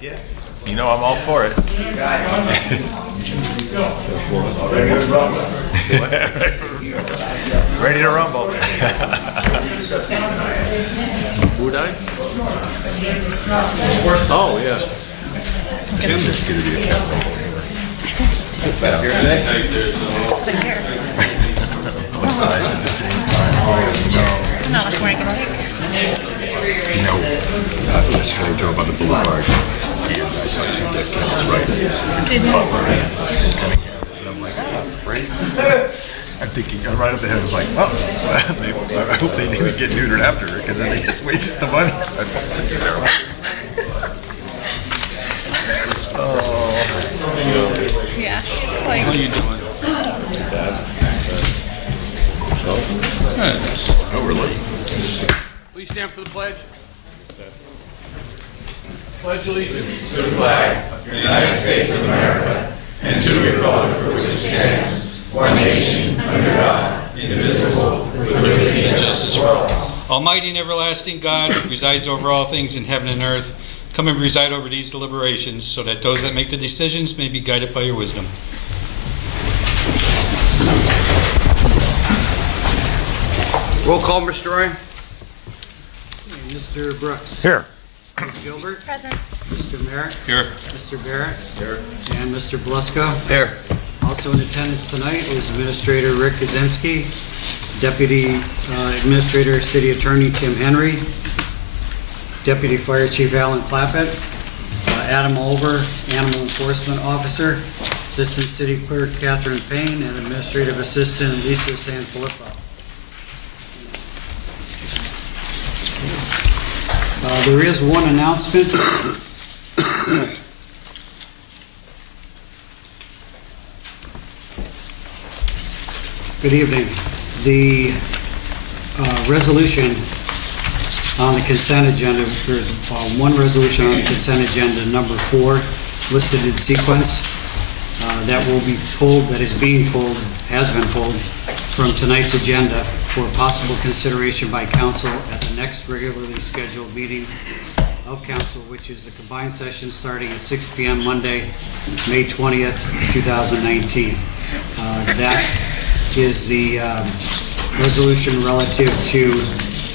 did. You know I'm all for it. Ready to rumble. Would I? Oh, yeah. There's going to be a cat rumble anyway. It's been here. Both sides at the same time. Not much more I can take. You know, yesterday I drove on the boulevard and I saw two dead cats right in Butler and Cunningham. And I'm like, oh, Frank. I'm thinking, right up the head, I was like, well, I hope they didn't get neutered after it because then they just wasted the money. That's terrible. Yeah. It's like, How are you doing? Oh, we're late. Please stand for the pledge. Pledge allegiance. To the flag of the United States of America and to the republic for which it stands, one nation, under God, indivisible, with liberty and justice for all. Almighty and everlasting God, who resides over all things in heaven and earth, come and preside over these deliberations, so that those that make the decisions may be guided by your wisdom. Roll call, Mr. Ryan. Mr. Brooks. Here. Ms. Gilbert. present. Mr. Merritt. Here. Mr. Barrett. Here. And Mr. Blusko. Here. Also in attendance tonight is Administrator Rick Kaczynski, Deputy Administrator City Attorney Tim Henry, Deputy Fire Chief Alan Clappett, Adam Olver, Animal Enforcement Officer, Assistant City Clerk Catherine Payne, and Administrative Assistant Lisa Sanfilippo. There is one announcement. Good evening. The resolution on the consent agenda, there's one resolution on the consent agenda, number 4, listed in sequence, that will be pulled, that is being pulled, has been pulled from tonight's agenda for possible consideration by council at the next regularly scheduled meeting of council, which is a combined session starting at 6 p.m. Monday, May 20th, 2019. That is the resolution relative to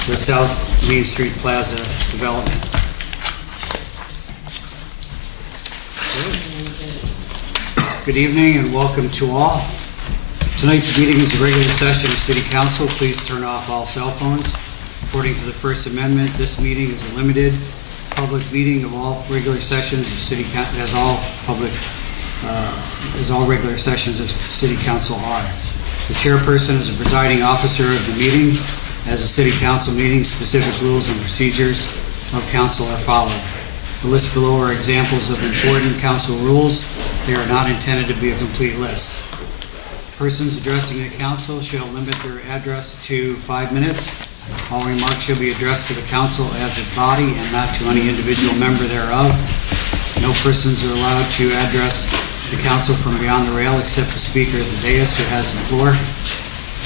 the South Main Street Plaza development. Good evening and welcome to all. Tonight's meeting is a regular session of City Council. Please turn off all cell phones. According to the First Amendment, this meeting is a limited public meeting of all regular sessions of City Council, as all regular sessions of City Council are. The chairperson is the presiding officer of the meeting. As a City Council meeting, specific rules and procedures of council are followed. The list below are examples of important council rules. They are not intended to be a complete list. Persons addressing the council shall limit their address to 5 minutes. All remarks shall be addressed to the council as a body and not to any individual member thereof. No persons are allowed to address the council from beyond the rail except the speaker of the dais who has the floor.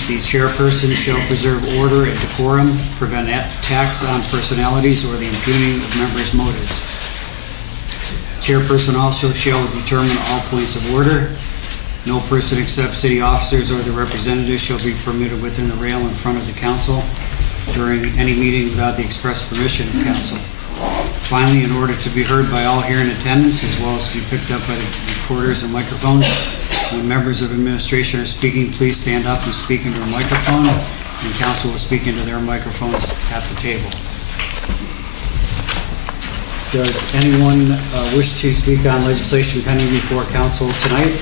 The chairperson shall preserve order and decorum, prevent attacks on personalities or the impugning of members' motives. Chairperson also shall determine all points of order. No person except city officers or the representatives shall be permitted within the rail in front of the council during any meeting without the express permission of council. Finally, in order to be heard by all here in attendance, as well as to be picked up by the recorders and microphones, when members of administration are speaking, please stand up and speak into a microphone, and council will speak into their microphones at the table. Does anyone wish to speak on legislation pending before council tonight?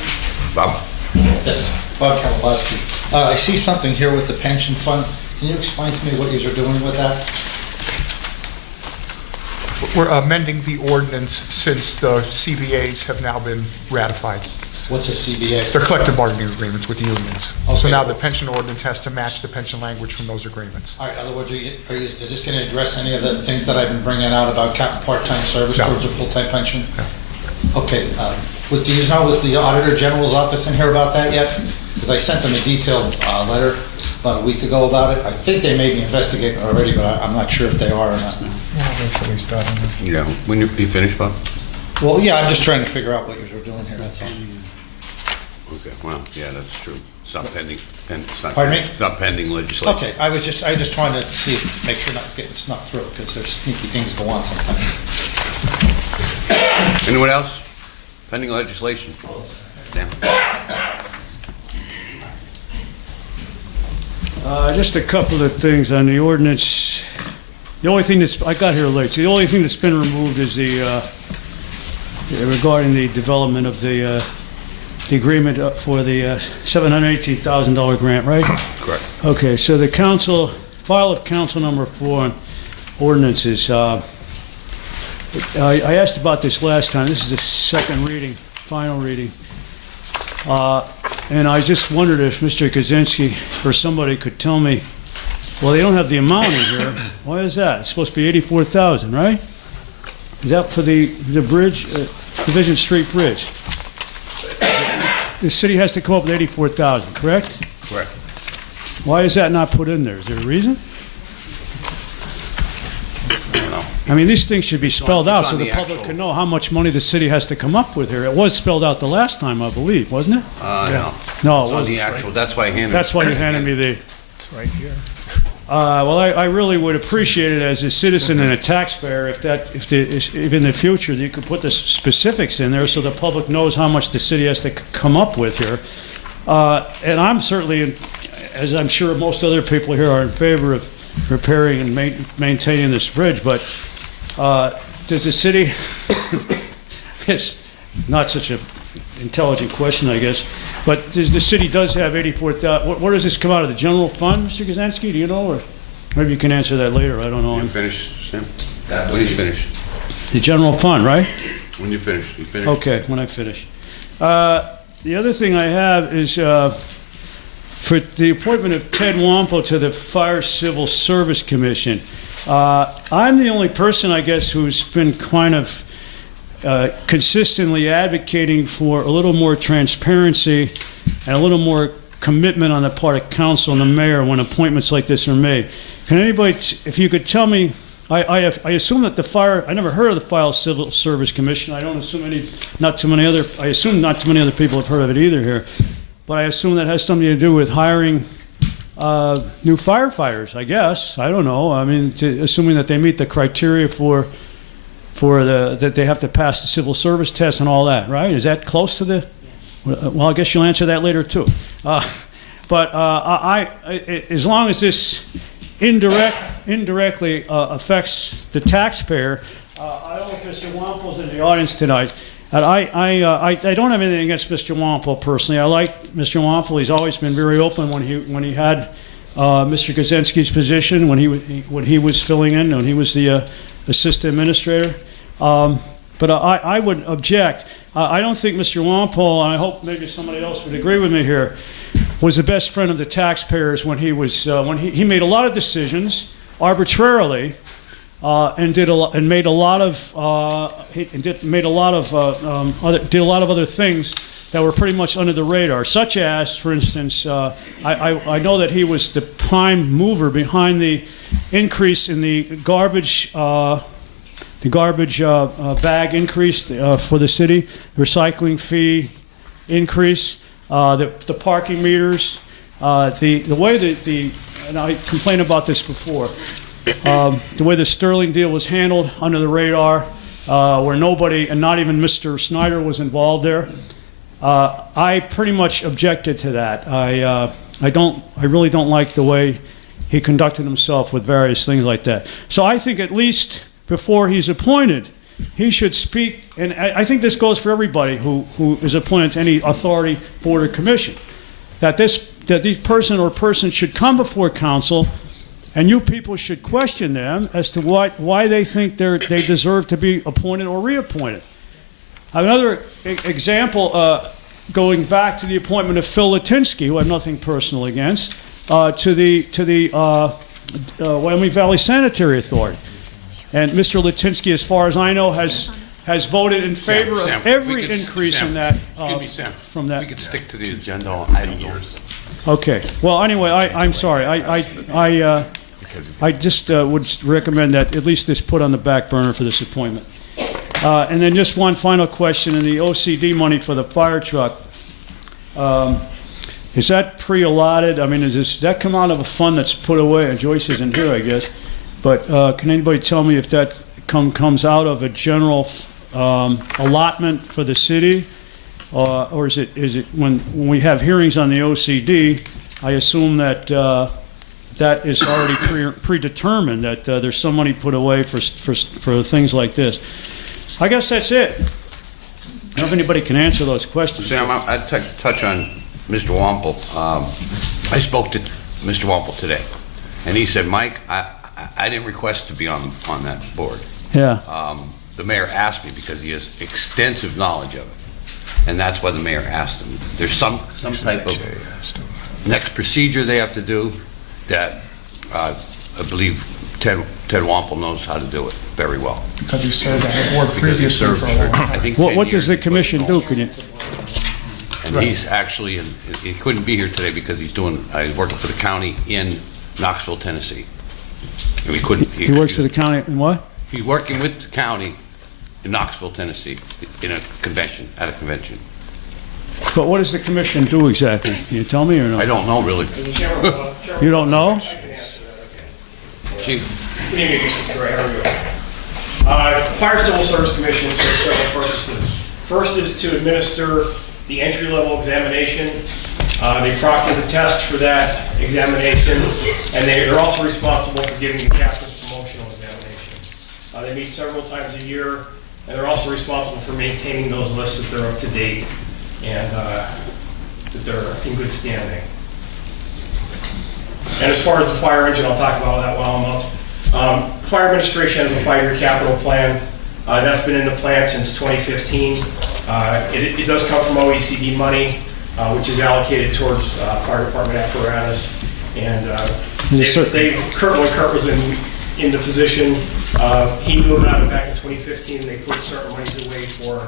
Bob. Yes, Bob Kavalowski. I see something here with the pension fund. Can you explain to me what you're doing with that? We're amending the ordinance since the CBAs have now been ratified. What's a CBA? They're collective bargaining agreements with the unions. So Okay. now the pension ordinance has to match the pension language from those agreements. All right, in other words, is this going to address any of the things that I've been bringing out about counting part-time service No. towards a full-time pension? No. Okay, do you know, was the Auditor General's office in here about that yet? Because I sent them a detailed letter about a week ago about it. I think they may be investigating already, but I'm not sure if they are or not. Yeah, when you finished, Bob? Well, yeah, I'm just trying to figure out what you're doing here, that's all. Okay, well, yeah, that's true. It's not pending, it's not. Pardon me? It's not pending legislation. Okay, I just trying to see, make sure not to get snuck through, because there's sneaky things go on sometimes. Anyone else? Pending legislation? Dan? Just a couple of things on the ordinance. The only thing that's, I got here late, so the only thing that's been removed is regarding the development of the agreement for the $718,000 grant, right? Correct. Okay, so the file of council number 4 on ordinances. I asked about this last time. This is the second reading, final reading. And I just wondered if Mr. Kaczynski or somebody could tell me, well, they don't have the amount in here. Why is that? It's supposed to be $84,000, right? Is that for the bridge, Division Street Bridge? The city has to come up with $84,000, correct? Correct. Why is that not put in there? Is there a reason? I don't know. I mean, these things should be spelled out it's so on the the public actual- can know how much money the city has to come up with here. It was spelled out the last time, I believe, wasn't it? No. No, it It's on wasn't. the actual, that's why I handed. That's why you handed me the... It's right here. Well, I really would appreciate it as a citizen and a taxpayer if in the future you could put the specifics in there so the public knows how much the city has to come up with here. And I'm certainly, as I'm sure most other people here are in favor of repairing and maintaining this bridge, but does the city, it's not such an intelligent question, I guess, but the city does have 84,000, where does this come out of, the general fund, Mr. Kaczynski, do you know, or maybe you can answer that later, I don't know. You finished, Sam? When you finished? The general fund, right? When you finished? You finished? Okay, when I finish. The other thing I have is for the appointment of Ted Wampo to the Fire Civil Service Commission. I'm the only person, I guess, who's been kind of consistently advocating for a little more transparency and a little more commitment on the part of council and the mayor when appointments like this are made. Can anybody, if you could tell me, I assume that I never heard of the Fire Civil Service Commission. I don't assume I assume not too many other people have heard of it either here. But I assume that has something to do with hiring new firefighters, I guess. I don't know. I mean, assuming that they meet the criteria that they have to pass the civil service test and all that, right? Is that close to the? Well, I guess you'll answer that later too. But as long as this indirectly affects the taxpayer, I don't know if Mr. Wampo's in the audience tonight. And I don't have anything against Mr. Wampo personally. I like Mr. Wampo. He's always been very open when he had Mr. Kaczynski's position when he was filling in, when he was the assistant administrator. But I would object. I don't think Mr. Wampo, and I hope maybe somebody else would agree with me here, was the best friend of the taxpayers when he made a lot of decisions arbitrarily. And did a lot of other things that were pretty much under the radar, such as, for instance, I know that he was the prime mover behind the increase in the garbage bag increase for the city, recycling fee increase, the parking meters, the way that and I complained about this before. The way the Sterling deal was handled under the radar, where nobody, and not even Mr. Snyder, was involved there. I pretty much objected to that. I really don't like the way he conducted himself with various things like that. So I think at least before he's appointed, he should speak, and I think this goes for everybody who is appointed to any authority, board, or commission, that this person or persons should come before council. And you people should question them as to why they think they deserve to be appointed or reappointed. Another example, going back to the appointment of Phil Latinsky, who I have nothing personal against, to the Wyoming Valley Sanitary Authority. And Mr. Latinsky, as far as I know, has voted in favor Sam, of every increase in that. Excuse me, Sam. From that. We could stick to the agenda on item yours. Okay. Well, anyway, I'm sorry. I just would recommend that at least this put on the back burner for this appointment. And then just one final question, in the OCD money for the fire truck, is that pre-allotted? I mean, does that come out of a fund that's put away? And Joyce isn't here, I guess. But can anybody tell me if that comes out of a general allotment for the city? Or is it when we have hearings on the OCD, I assume that that is already predetermined, that there's some money put away for things like this. I guess that's it. I don't know if anybody can answer those questions. Sam, I'd touch on Mr. Wampel. I spoke to Mr. Wampel today, and he said, Mike, I didn't request to be on that board. Yeah. The mayor asked me because he has extensive knowledge of it, and that's why the mayor asked him. There's some type of next procedure they have to do that I believe Ted Wampel knows how to do it very well. Because he served on the board previously for a long time. I think What 10 does the years. commission do? Can you? And he's actually, he couldn't be here today because he's working for the county in Knoxville, Tennessee. And we couldn't. He works for the county in what? He's working with the county in Knoxville, Tennessee, at a convention. But what does the commission do exactly? Can you tell me or no? I don't know, really. You don't know? Chief, Good evening, Mr. Chair. How are you? The Fire Civil Service Commission serves several purposes. First is to administer the entry-level examination. They proctor the test for that examination, and they're also responsible for giving the captain's promotional examination. They meet several times a year, and they're also responsible for maintaining those lists that they're up to date and that they're in good standing. And as far as the fire engine, I'll talk about that while I'm up. Fire administration has a 5-year capital plan. That's been in the plan since 2015. It does come from OECD money, which is allocated towards fire department apparatus. And when Kurt was in the position, he knew about it back in 2015. They put certain monies away for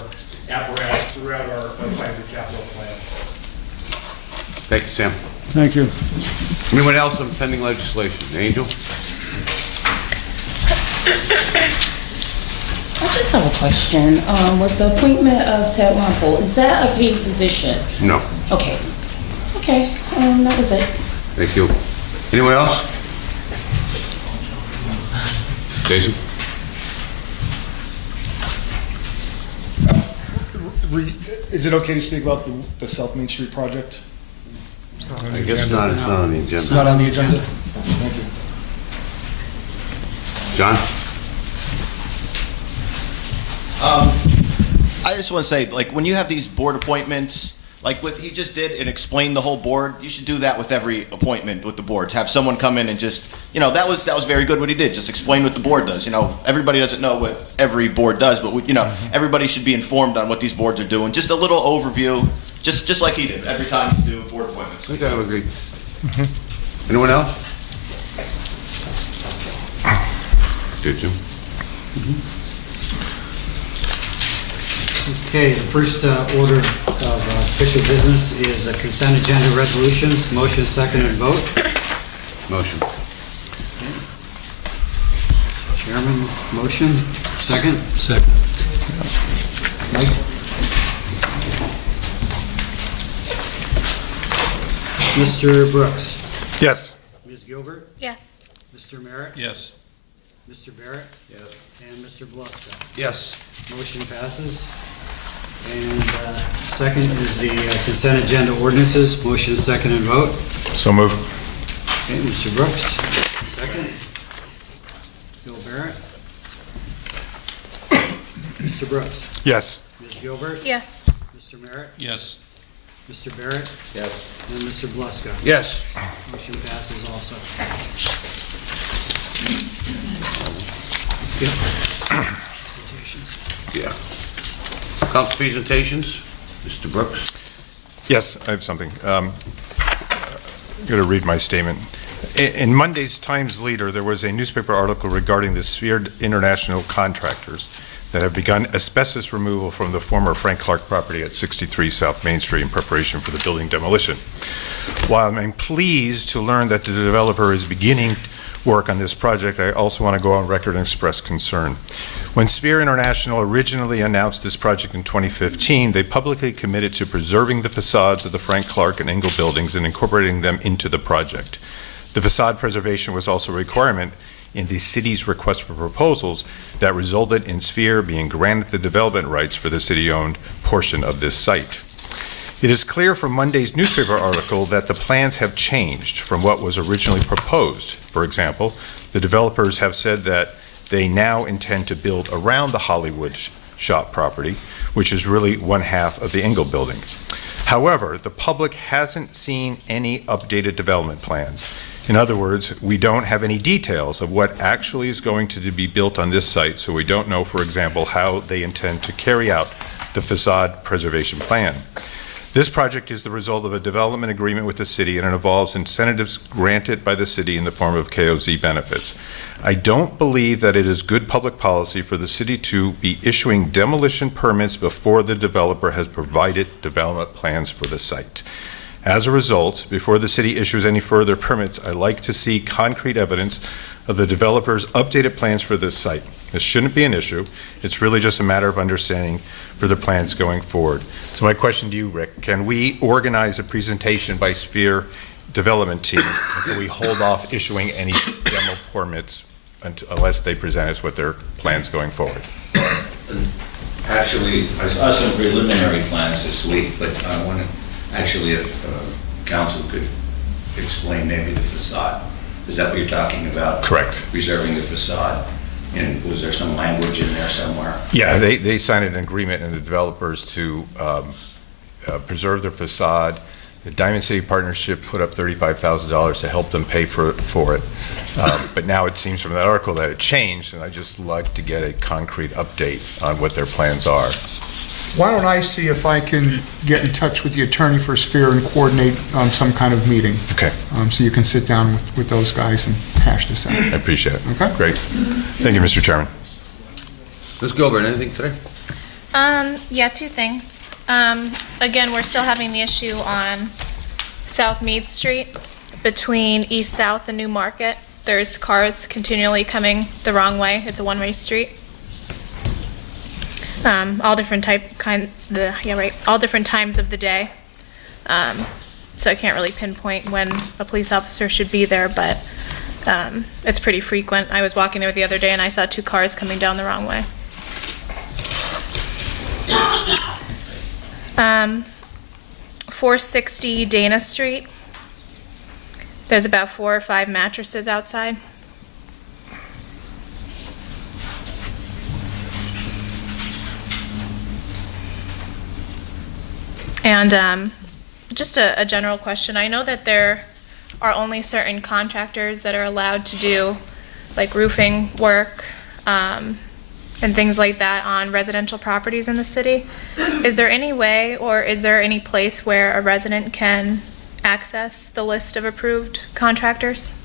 apparatus throughout our 5-year capital plan. thank you, Sam. Thank you. Anyone else on pending legislation? Angel? I just have a question. With the appointment of Ted Wampel, is that a paid position? No. Okay. Okay, that was it. Thank you. Anyone else? Jason? Is it okay to speak about the South Main Street project? I guess it's not on the agenda. It's not on the agenda? Thank you. John? I just want to say, like, when you have these board appointments, like what he just did and explained the whole board, you should do that with every appointment with the boards. Have someone come in and just, that was very good what he did. Just explain what the board does. Everybody doesn't know what every board does, but everybody should be informed on what these boards are doing. Just a little overview, just like he did every time you do board appointments. I think I would agree. Anyone else? Did you? Okay, the first order of official business is consent agenda resolutions. Motion, second, and vote. Motion. Chairman, motion. Second? Second. Mike? Mr. Brooks? Yes. Ms. Gilbert? Yes. Mr. Merritt? Yes. Mr. Barrett? Yes. And Mr. Bluska? Yes. Motion passes. And second is the consent agenda ordinances. Motion, second, and vote. So moved. Okay, Mr. Brooks, second. Bill Barrett. Mr. Brooks. Yes. Ms. Gilbert. Yes. Mr. Merritt. Yes. Mr. Barrett. Yes. And Mr. Bluska. Yes. Motion passes also. Yeah. Council presentations, Mr. Brooks. Yes, I have something. I'm going to read my statement. In Monday's Times Leader, there was a newspaper article regarding the Sphere International contractors that have begun asbestos removal from the former Frank Clark property at 63 South Main Street in preparation for the building demolition. While I'm pleased to learn that the developer is beginning work on this project, I also want to go on record and express concern. When Sphere International originally announced this project in 2015, they publicly committed to preserving the facades of the Frank Clark and Engel buildings and incorporating them into the project. The facade preservation was also a requirement in the city's request for proposals that resulted in Sphere being granted the development rights for the city-owned portion of this site. It is clear from Monday's newspaper article that the plans have changed from what was originally proposed. For example, the developers have said that they now intend to build around the Hollywood shop property, which is really one half of the Engel building. However, the public hasn't seen any updated development plans. In other words, we don't have any details of what actually is going to be built on this site, so we don't know, for example, how they intend to carry out the facade preservation plan. This project is the result of a development agreement with the city, and it involves incentives granted by the city in the form of KOZ benefits. I don't believe that it is good public policy for the city to be issuing demolition permits before the developer has provided development plans for the site. As a result, before the city issues any further permits, I like to see concrete evidence of the developer's updated plans for this site. This shouldn't be an issue. It's really just a matter of understanding for the plans going forward. So my question to you, Rick, can we organize a presentation by Sphere development team, and can we hold off issuing any demo permits unless they present us with their plans going forward? Actually, I saw some preliminary plans this week, but I want to, actually, if council could explain maybe the facade. Is that what you're talking about? Correct. Preserving the facade. And was there some language in there somewhere? Yeah, they signed an agreement and the developers to preserve their facade. The Diamond City Partnership put up $35,000 to help them pay for it. But now it seems from that article that it changed, and I'd just like to get a concrete update on what their plans are. Why don't I see if I can get in touch with the attorney for Sphere and coordinate some kind of meeting? Okay. So you can sit down with those guys and hash this out. I appreciate it. Okay. Great. Thank you, Mr. Chairman. Ms. Gilbert, anything today? Yeah, two things. Again, we're still having the issue on South Meade Street between East South and New Market. There's cars continually coming the wrong way. It's a one-way street. All different all different times of the day. So I can't really pinpoint when a police officer should be there, but it's pretty frequent. I was walking there the other day and I saw two cars coming down the wrong way. 460 Dana Street. There's about 4 or 5 mattresses outside. And just a general question. I know that there are only certain contractors that are allowed to do like roofing work and things like that on residential properties in the city. Is there any way, or is there any place where a resident can access the list of approved contractors?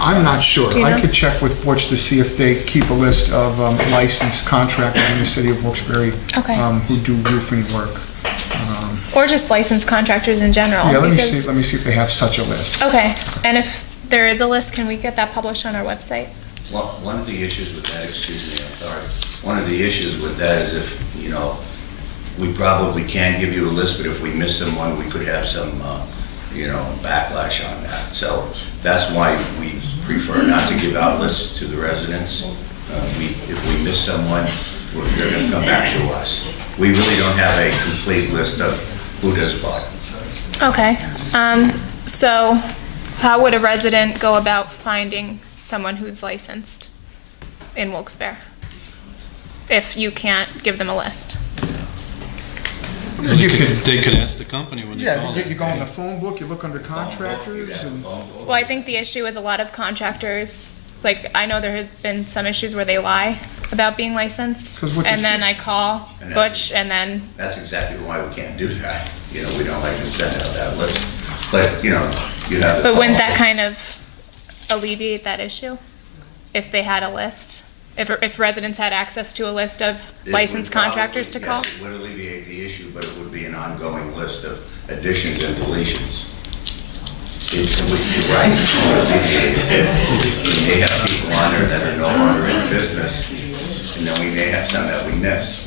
I'm not sure. Do you know? I could check with Butch to see if they keep a list of licensed contractors in the city of Wilkes-Barre Okay. who do roofing work. Or just licensed contractors in general? Yeah, let me because- see if they have such a list. Okay, and if there is a list, can we get that published on our website? Well, one of the issues with that, excuse me, I'm sorry. One of the issues with that is if, you know, we probably can give you a list, but if we miss someone, we could have some, you know, backlash on that. So that's why we prefer not to give out lists to the residents. If we miss someone, they're going to come back to us. We really don't have a complete list of who does what. Okay, so how would a resident go about finding someone who's licensed in Wilkes-Barre if you can't give them a list? They could ask the company when they call. Yeah, you go in the phone book, you look under contractors, and Well, I think the issue is a lot of contractors, like, I know there have been some issues where they lie about being licensed, 'Cause what and the then I call And that's- Butch, and then, That's exactly why we can't do that. You know, we don't like to send out that list. But, you know, you have to. but wouldn't that kind of alleviate that issue? If they had a list? If residents had access to a list of It would licensed contractors to probably- call? Yes, it would alleviate the issue, but it would be an ongoing list of additions and deletions. You're right. We may have people on there that are no longer in business, and then we may have some that we miss.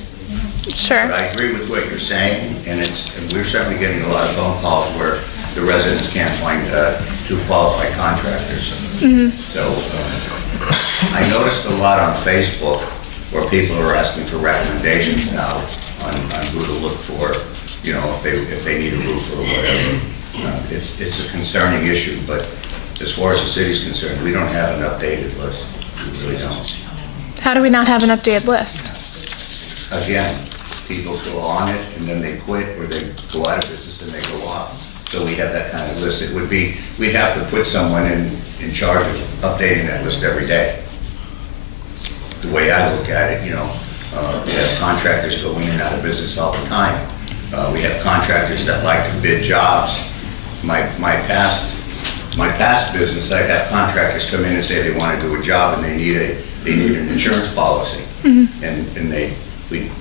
Sure. But I agree with what you're saying, and we're certainly getting a lot of phone calls where the residents can't find two qualified contractors. So I noticed a lot on Facebook where people are asking for recommendations now on who to look for, you know, if they need a roof or whatever. It's a concerning issue, but as far as the city's concerned, we don't have an updated list. We really don't. How do we not have an updated list? Again, people go on it and then they quit, or they go out of business and they go off. So we have that kind of list. It would be, we'd have to put someone in charge of updating that list every day. The way I look at it, you know, we have contractors go in and out of business all the time. We have contractors that like to bid jobs. My past business, I'd have contractors come in and say they want to do a job and they need an insurance policy. And we'd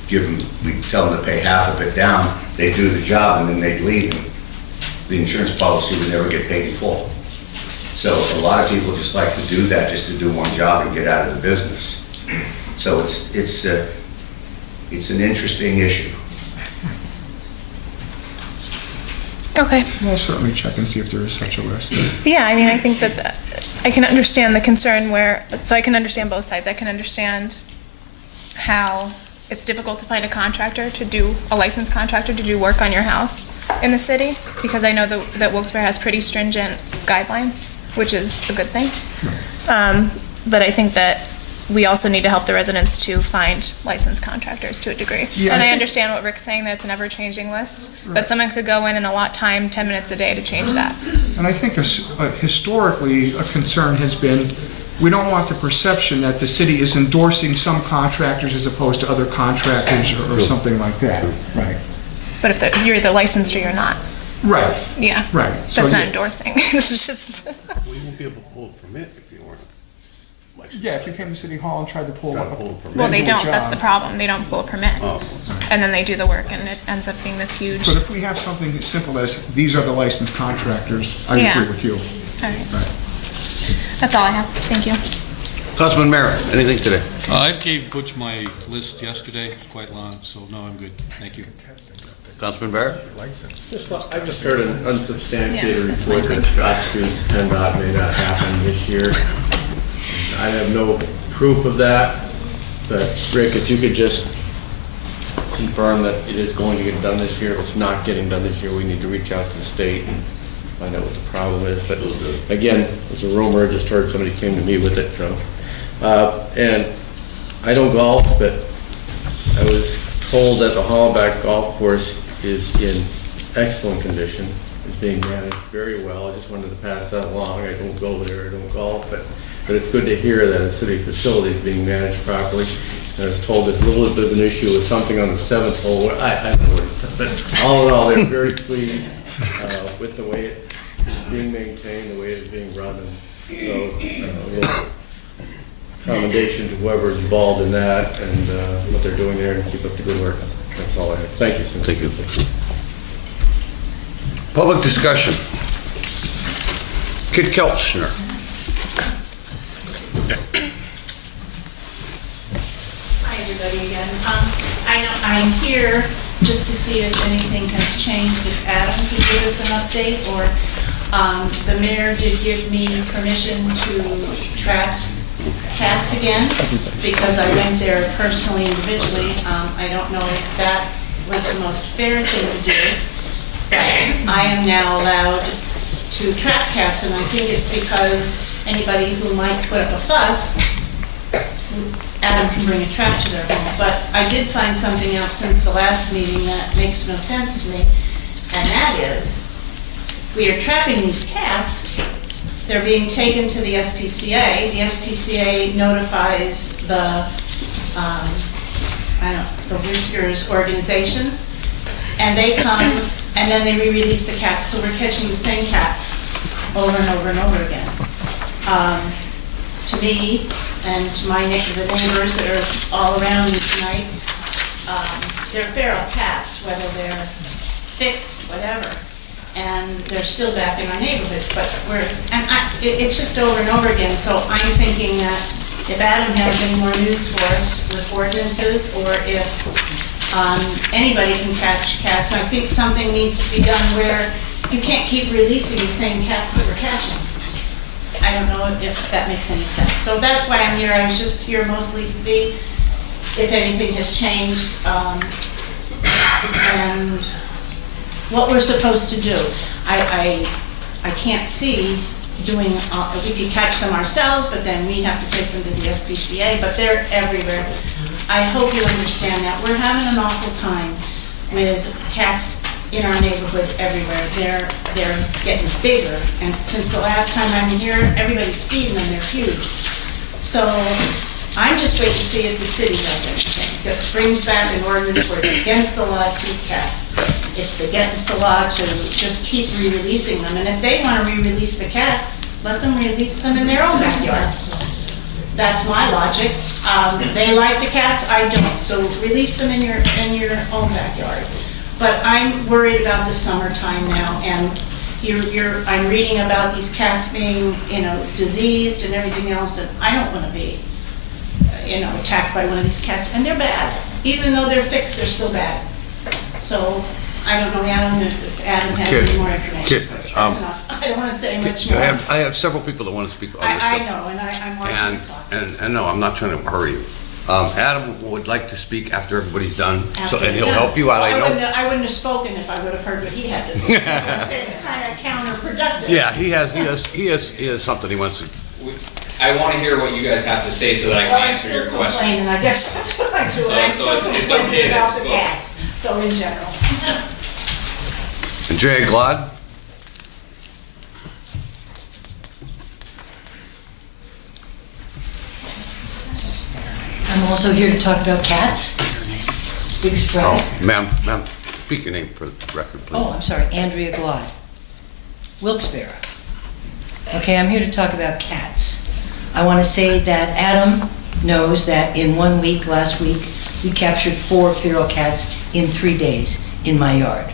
tell them to pay half of it down. They'd do the job and then they'd leave. And the insurance policy would never get paid in full. So a lot of people just like to do that just to do one job and get out of the business. So it's an interesting issue. Okay. We'll certainly check and see if there is such a list. Yeah, I mean, I think that I can understand the concern so I can understand both sides. I can understand how it's difficult to find a licensed contractor to do work on your house in the city, because I know that Wilkes-Barre has pretty stringent guidelines, which is a good thing. But I think that we also need to help the residents to find licensed contractors to a degree. Yeah, and I think- understand what Rick's saying, that it's an ever-changing list, but someone could go in and allot time, 10 minutes a day to change that. And I think historically, a concern has been, we don't want the perception that the city is endorsing some contractors as opposed to other contractors or something like that. Right. But if you're either licensed or you're not. Right. Yeah. Right. That's So, not yeah. endorsing. It's just. We won't be able to pull a permit if you weren't. Yeah, if you came to City Hall and tried to pull up. Well, they don't. That's the problem. They don't pull a permit. And then they do the work and it ends up being this huge. But if we have something as simple as, these are the licensed contractors, I Yeah. agree with you. All right. That's all I have. Thank you. Councilman Merritt, anything today? I gave Butch my list yesterday. It's quite long, so no, I'm good. Thank you. Councilman Barrett? I just heard an unsubstantiated Yeah, that's my report that Scott Street PennDOT may not happen this year. I have no proof of that, but Rick, if you could just confirm that it is going to get done this year. If it's not getting done this year, we need to reach out to the state and find out what the problem is. But again, it's a rumor. I just heard somebody came to me with it, so. And I don't golf, but I was told that the Hollaback Golf Course is in excellent condition. It's being managed very well. I just wanted to pass that along. I don't go there, I don't golf, but it's good to hear that a city facility is being managed properly. And I was told there's a little bit of an issue with something on the 7th hole. I don't know, but all in all, they're very pleased with the way it is being maintained, the way it is being run. And so, commendation to whoever's involved in that and what they're doing there, and keep up the good work. That's all I have. Thank you, sir. Thank you. Public discussion. Kit Kelchner. Hi, everybody again. I'm here just to see if anything has changed, if Adam could give us an update, or the mayor did give me permission to trap cats again, because I went there personally, individually. I don't know if that was the most fair thing to do, but I am now allowed to trap cats, and I think it's because anybody who might put up a fuss, Adam can bring a trap to their home. But I did find something else since the last meeting that makes no sense to me, and that is, we are trapping these cats, they're being taken to the SPCA. The SPCA notifies the Whiskers organizations, and they come, and then they re-release the cats, so we're catching the same cats over and over and over again. To me, and to the neighbors that are all around me tonight, they're feral cats, whether they're fixed, whatever. and they're still back in our neighborhoods, but it's just over and over again, so I'm thinking that if Adam has any more news for us with ordinances, or if anybody can catch cats, I think something needs to be done where you can't keep releasing the same cats that we're catching. I don't know if that makes any sense. So that's why I'm here. I was just here mostly to see if anything has changed, and what we're supposed to do. I can't see doing, we could catch them ourselves, but then we have to take them to the SPCA, but they're everywhere. I hope you understand that. We're having an awful time with cats in our neighborhood everywhere. They're getting bigger, and since the last time I'm here, everybody's feeding them, they're huge. So I'm just waiting to see if the city does anything that brings back an ordinance where it's against the law to feed cats. It's against the law to just keep re-releasing them, and if they want to re-release the cats, let them release them in their own backyards. That's my logic. They like the cats, I don't, so release them in your own backyard. But I'm worried about the summertime now, and I'm reading about these cats being, diseased and everything else, and I don't want to be, attacked by one of these cats, and they're bad. Even though they're fixed, they're still bad. So, I don't know, Adam, if Adam has any more information. That's enough. I don't want to say much more. I have several people that want to speak on this subject. I know, and I'm watching you talk. And no, I'm not trying to hurry you. Adam would like to speak after everybody's done, and he'll help you out. I wouldn't have spoken if I would have heard what he had to say. That's what I'm saying. It's kind of counterproductive. Yeah, he has something he wants to. I want to hear what you guys have to say so that I can answer your questions. I'm still complaining, I guess that's what I'm doing. I'm still complaining about the cats, so in general. Andrea Glad? I'm also here to talk about cats. Wilkes-Barre. Oh, ma'am, speak your name for the record, please. Oh, I'm sorry, Andrea Glad. Wilkes-Barre. Okay, I'm here to talk about cats. I want to say that Adam knows that in 1 week, last week, we captured 4 feral cats in 3 days in my yard.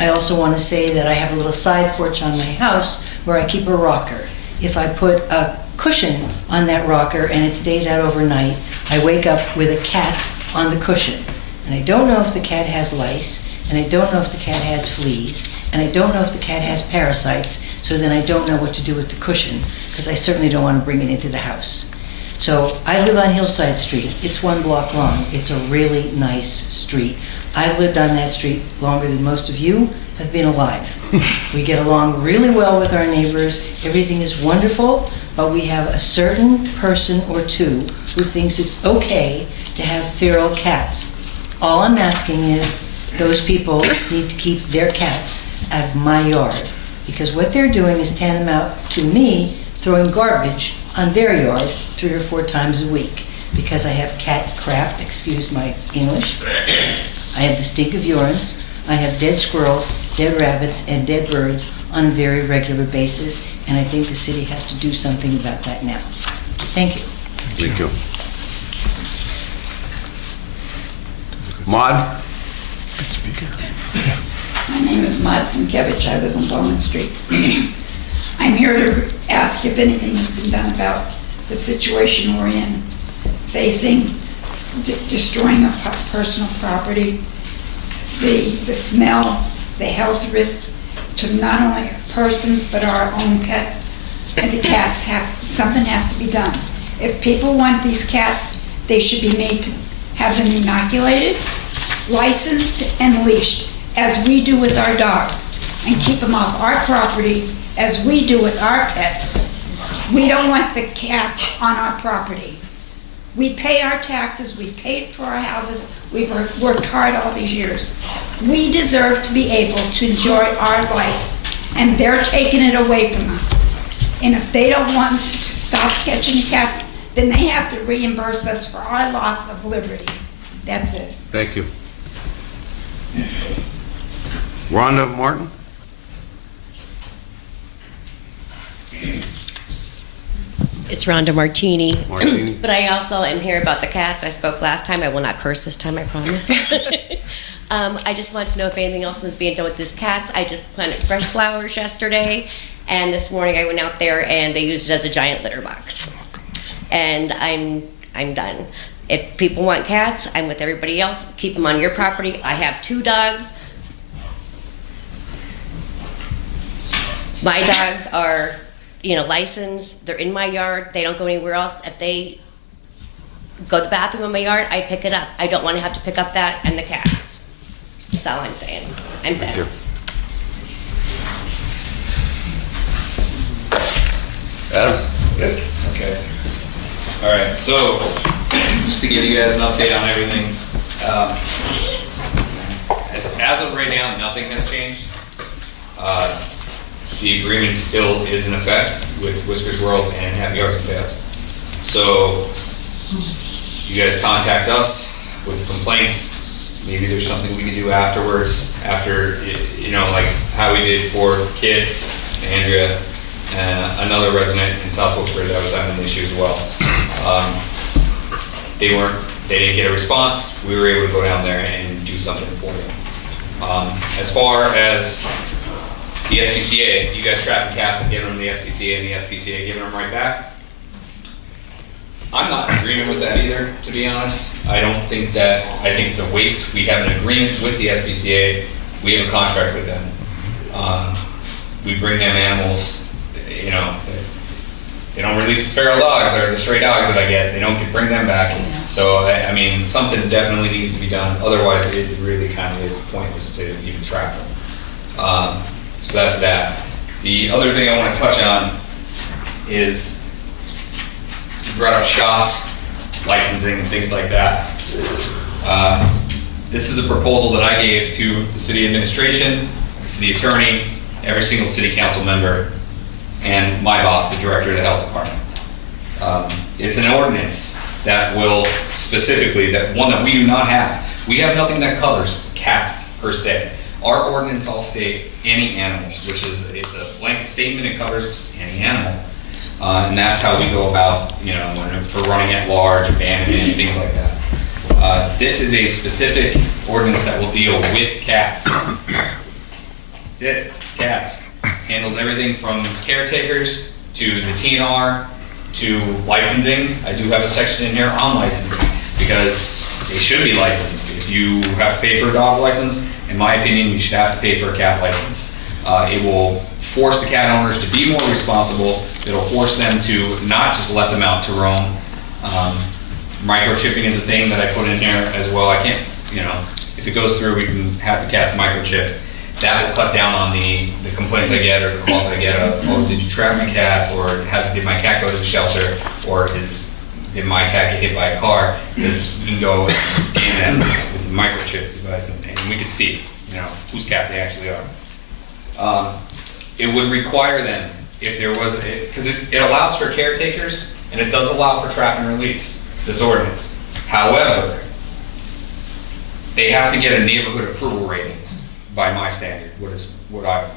I also want to say that I have a little side porch on my house where I keep a rocker. If I put a cushion on that rocker and it stays out overnight, I wake up with a cat on the cushion. And I don't know if the cat has lice, and I don't know if the cat has fleas, and I don't know if the cat has parasites, so then I don't know what to do with the cushion, because I certainly don't want to bring it into the house. So I live on Hillside Street. It's 1 block long. It's a really nice street. I've lived on that street longer than most of you have been alive. We get along really well with our neighbors. Everything is wonderful, but we have a certain person or two who thinks it's okay to have feral cats. All I'm asking is those people need to keep their cats out of my yard, because what they're doing is tantamount to me throwing garbage on their yard 3 or 4 times a week, because I have cat crap, excuse my English. I have the stink of urine. I have dead squirrels, dead rabbits, and dead birds on a very regular basis, and I think the city has to do something about that now. Thank you. Thank you. Maud? My name is Maud Sienkiewicz. I live on Bowman Street. I'm here to ask if anything has been done about the situation we're in, facing destroying of personal property, the smell, the health risks to not only persons but our own pets and the cats. Something has to be done. If people want these cats, they should be made to have them inoculated, licensed, and leashed, as we do with our dogs, and keep them off our property as we do with our pets. We don't want the cats on our property. We pay our taxes, we paid for our houses, we've worked hard all these years. We deserve to be able to enjoy our life, and they're taking it away from us. And if they don't want to stop catching cats, then they have to reimburse us for our loss of liberty. That's it. Thank you. Rhonda Martin? It's Rhonda Martini. Martini. But I also am here about the cats. I spoke last time. I will not curse this time, I promise. I just wanted to know if anything else was being done with these cats. I just planted fresh flowers yesterday, and this morning I went out there and they used it as a giant litter box. And I'm done. If people want cats, I'm with everybody else. Keep them on your property. I have 2 dogs. My dogs are, licensed. They're in my yard. They don't go anywhere else. If they go to the bathroom in my yard, I pick it up. I don't want to have to pick up that and the cats. That's all I'm saying. I'm done. Adam? Good. Okay. All right. So, just to give you guys an update on everything, as of right now, nothing has changed. The agreement still is in effect with Whiskers World and Happy Yards and Tails. So, you guys contact us with complaints. Maybe there's something we can do afterwards, after, like how we did for Kit, Andrea, and another resident in South Wilkes-Barre that was having an issue as well. They didn't get a response. We were able to go down there and do something for them. As far as the SPCA, you guys trapping cats and giving them the SPCA and the SPCA giving them right back. I'm not in agreement with that either, to be honest. I think it's a waste. We have an agreement with the SPCA. We have a contract with them. We bring them animals, they don't release the feral dogs or the stray dogs that I get. They don't bring them back. So, I mean, something definitely needs to be done. Otherwise, it really kind of is pointless to even trap them. So that's that. The other thing I want to touch on is, you brought up shots, licensing, and things like that. This is a proposal that I gave to the city administration, the city attorney, every single city council member, and my boss, the director of the health department. It's an ordinance that will specifically, that one that we do not have. We have nothing that covers cats per se. Our ordinance all state any animals, which is, it's a blanket statement, it covers any animal. And that's how we go about, for running at large, abandonment, things like that. This is a specific ordinance that will deal with cats. That's it, it's cats. Handles everything from caretakers to the TNR to licensing. I do have a section in here on licensing because they should be licensed. If you have to pay for a dog license, in my opinion, you should have to pay for a cat license. It will force the cat owners to be more responsible. It'll force them to not just let them out to roam. Microchipping is a thing that I put in there as well. I can't, if it goes through, we can have the cats microchipped. That will cut down on the complaints I get or the calls I get of, oh, did you trap my cat, or did my cat go to the shelter, or did my cat get hit by a car? Because we can go and scan that with the microchip device, and we can see, whose cat they actually are. It would require them, if there was, because it allows for caretakers, and it does allow for trap and release, this ordinance. However, they have to get a neighborhood approval rating by my standard, what I want,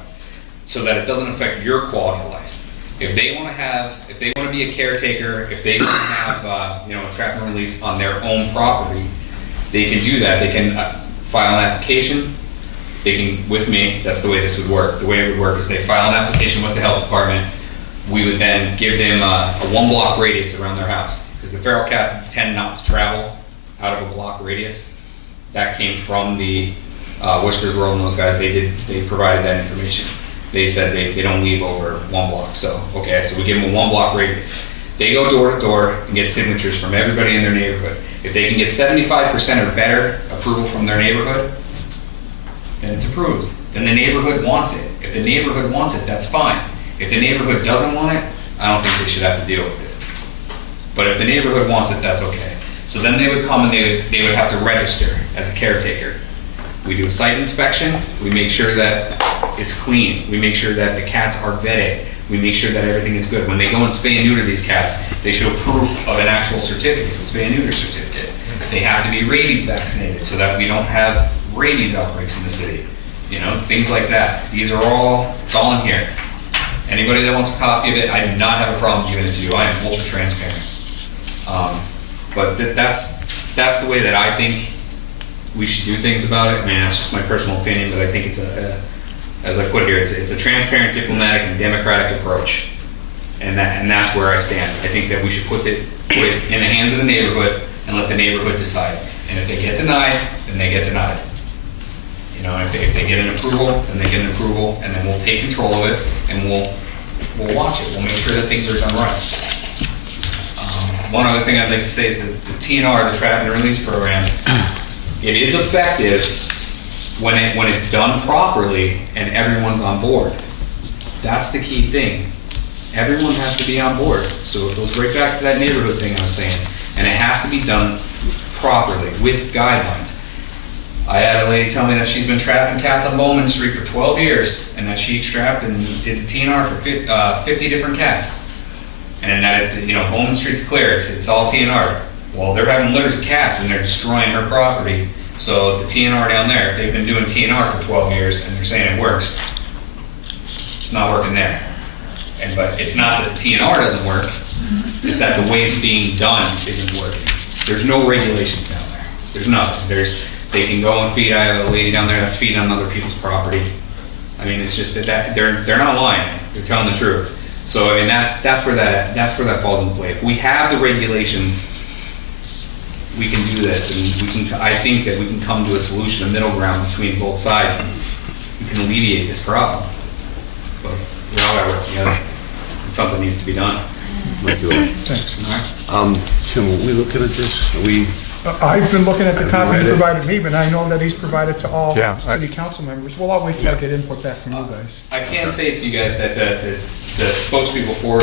so that it doesn't affect your quality of life. If they want to be a caretaker, if they want to have, a trap and release on their own property, they can do that. They can file an application. They can, with me, that's the way this would work. The way it would work is they file an application with the health department. We would then give them a 1-block radius around their house, because the feral cats tend not to travel out of a block radius. That came from the Whiskers World and those guys. They provided that information. They said they don't leave over 1 block. So, okay, so we give them a 1-block radius. They go door to door and get signatures from everybody in their neighborhood. If they can get 75% or better approval from their neighborhood, then it's approved. Then the neighborhood wants it. If the neighborhood wants it, that's fine. If the neighborhood doesn't want it, I don't think they should have to deal with it. But if the neighborhood wants it, that's okay. So then they would come and they would have to register as a caretaker. We do a site inspection. We make sure that it's clean. We make sure that the cats are vetted. We make sure that everything is good. When they go and spay and neuter these cats, they show proof of an actual certificate, the spay and neuter certificate. They have to be rabies vaccinated so that we don't have rabies outbreaks in the city. Things like that. It's all in here. Anybody that wants a copy of it, I do not have a problem giving it to you. I am ultra transparent. But that's the way that I think we should do things about it. I mean, that's just my personal opinion, but I think it's as I put here, it's a transparent, diplomatic, and democratic approach. And that's where I stand. I think that we should put it in the hands of the neighborhood and let the neighborhood decide. And if they get denied, then they get denied. You know, if they get an approval, then they get an approval, and then we'll take control of it, and we'll watch it. We'll make sure that things are done right. One other thing I'd like to say is that the TNR, the Trap and Release Program, it is effective when it's done properly and everyone's on board. That's the key thing. Everyone has to be on board. So it goes right back to that neighborhood thing I was saying. And it has to be done properly with guidelines. I had a lady tell me that she's been trapping cats on Bowman Street for 12 years and that she trapped and did the TNR for 50 different cats. And that, you know, Bowman Street's clear, it's all TNR. Well, they're having litters of cats and they're destroying her property. So the TNR down there, if they've been doing TNR for 12 years and they're saying it works, it's not working there. But it's not that the TNR doesn't work, it's that the way it's being done isn't working. There's no regulations down there. There's nothing. They can go and feed. I have a lady down there that's feeding on other people's property. I mean, it's just that they're not lying. They're telling the truth. So I mean, that's where that falls into play. If we have the regulations, we can do this, and I think that we can come to a solution, a middle ground between both sides, and we can alleviate this problem. But we all gotta work together, and something needs to be done. Thank you. Thanks. Tim, are we looking at this? I've been looking at the copy he provided me, but I know that he's provided to all Yeah, city council members. Well, I'll wait till I get input back from you guys. I can say to you guys that the spokespeople for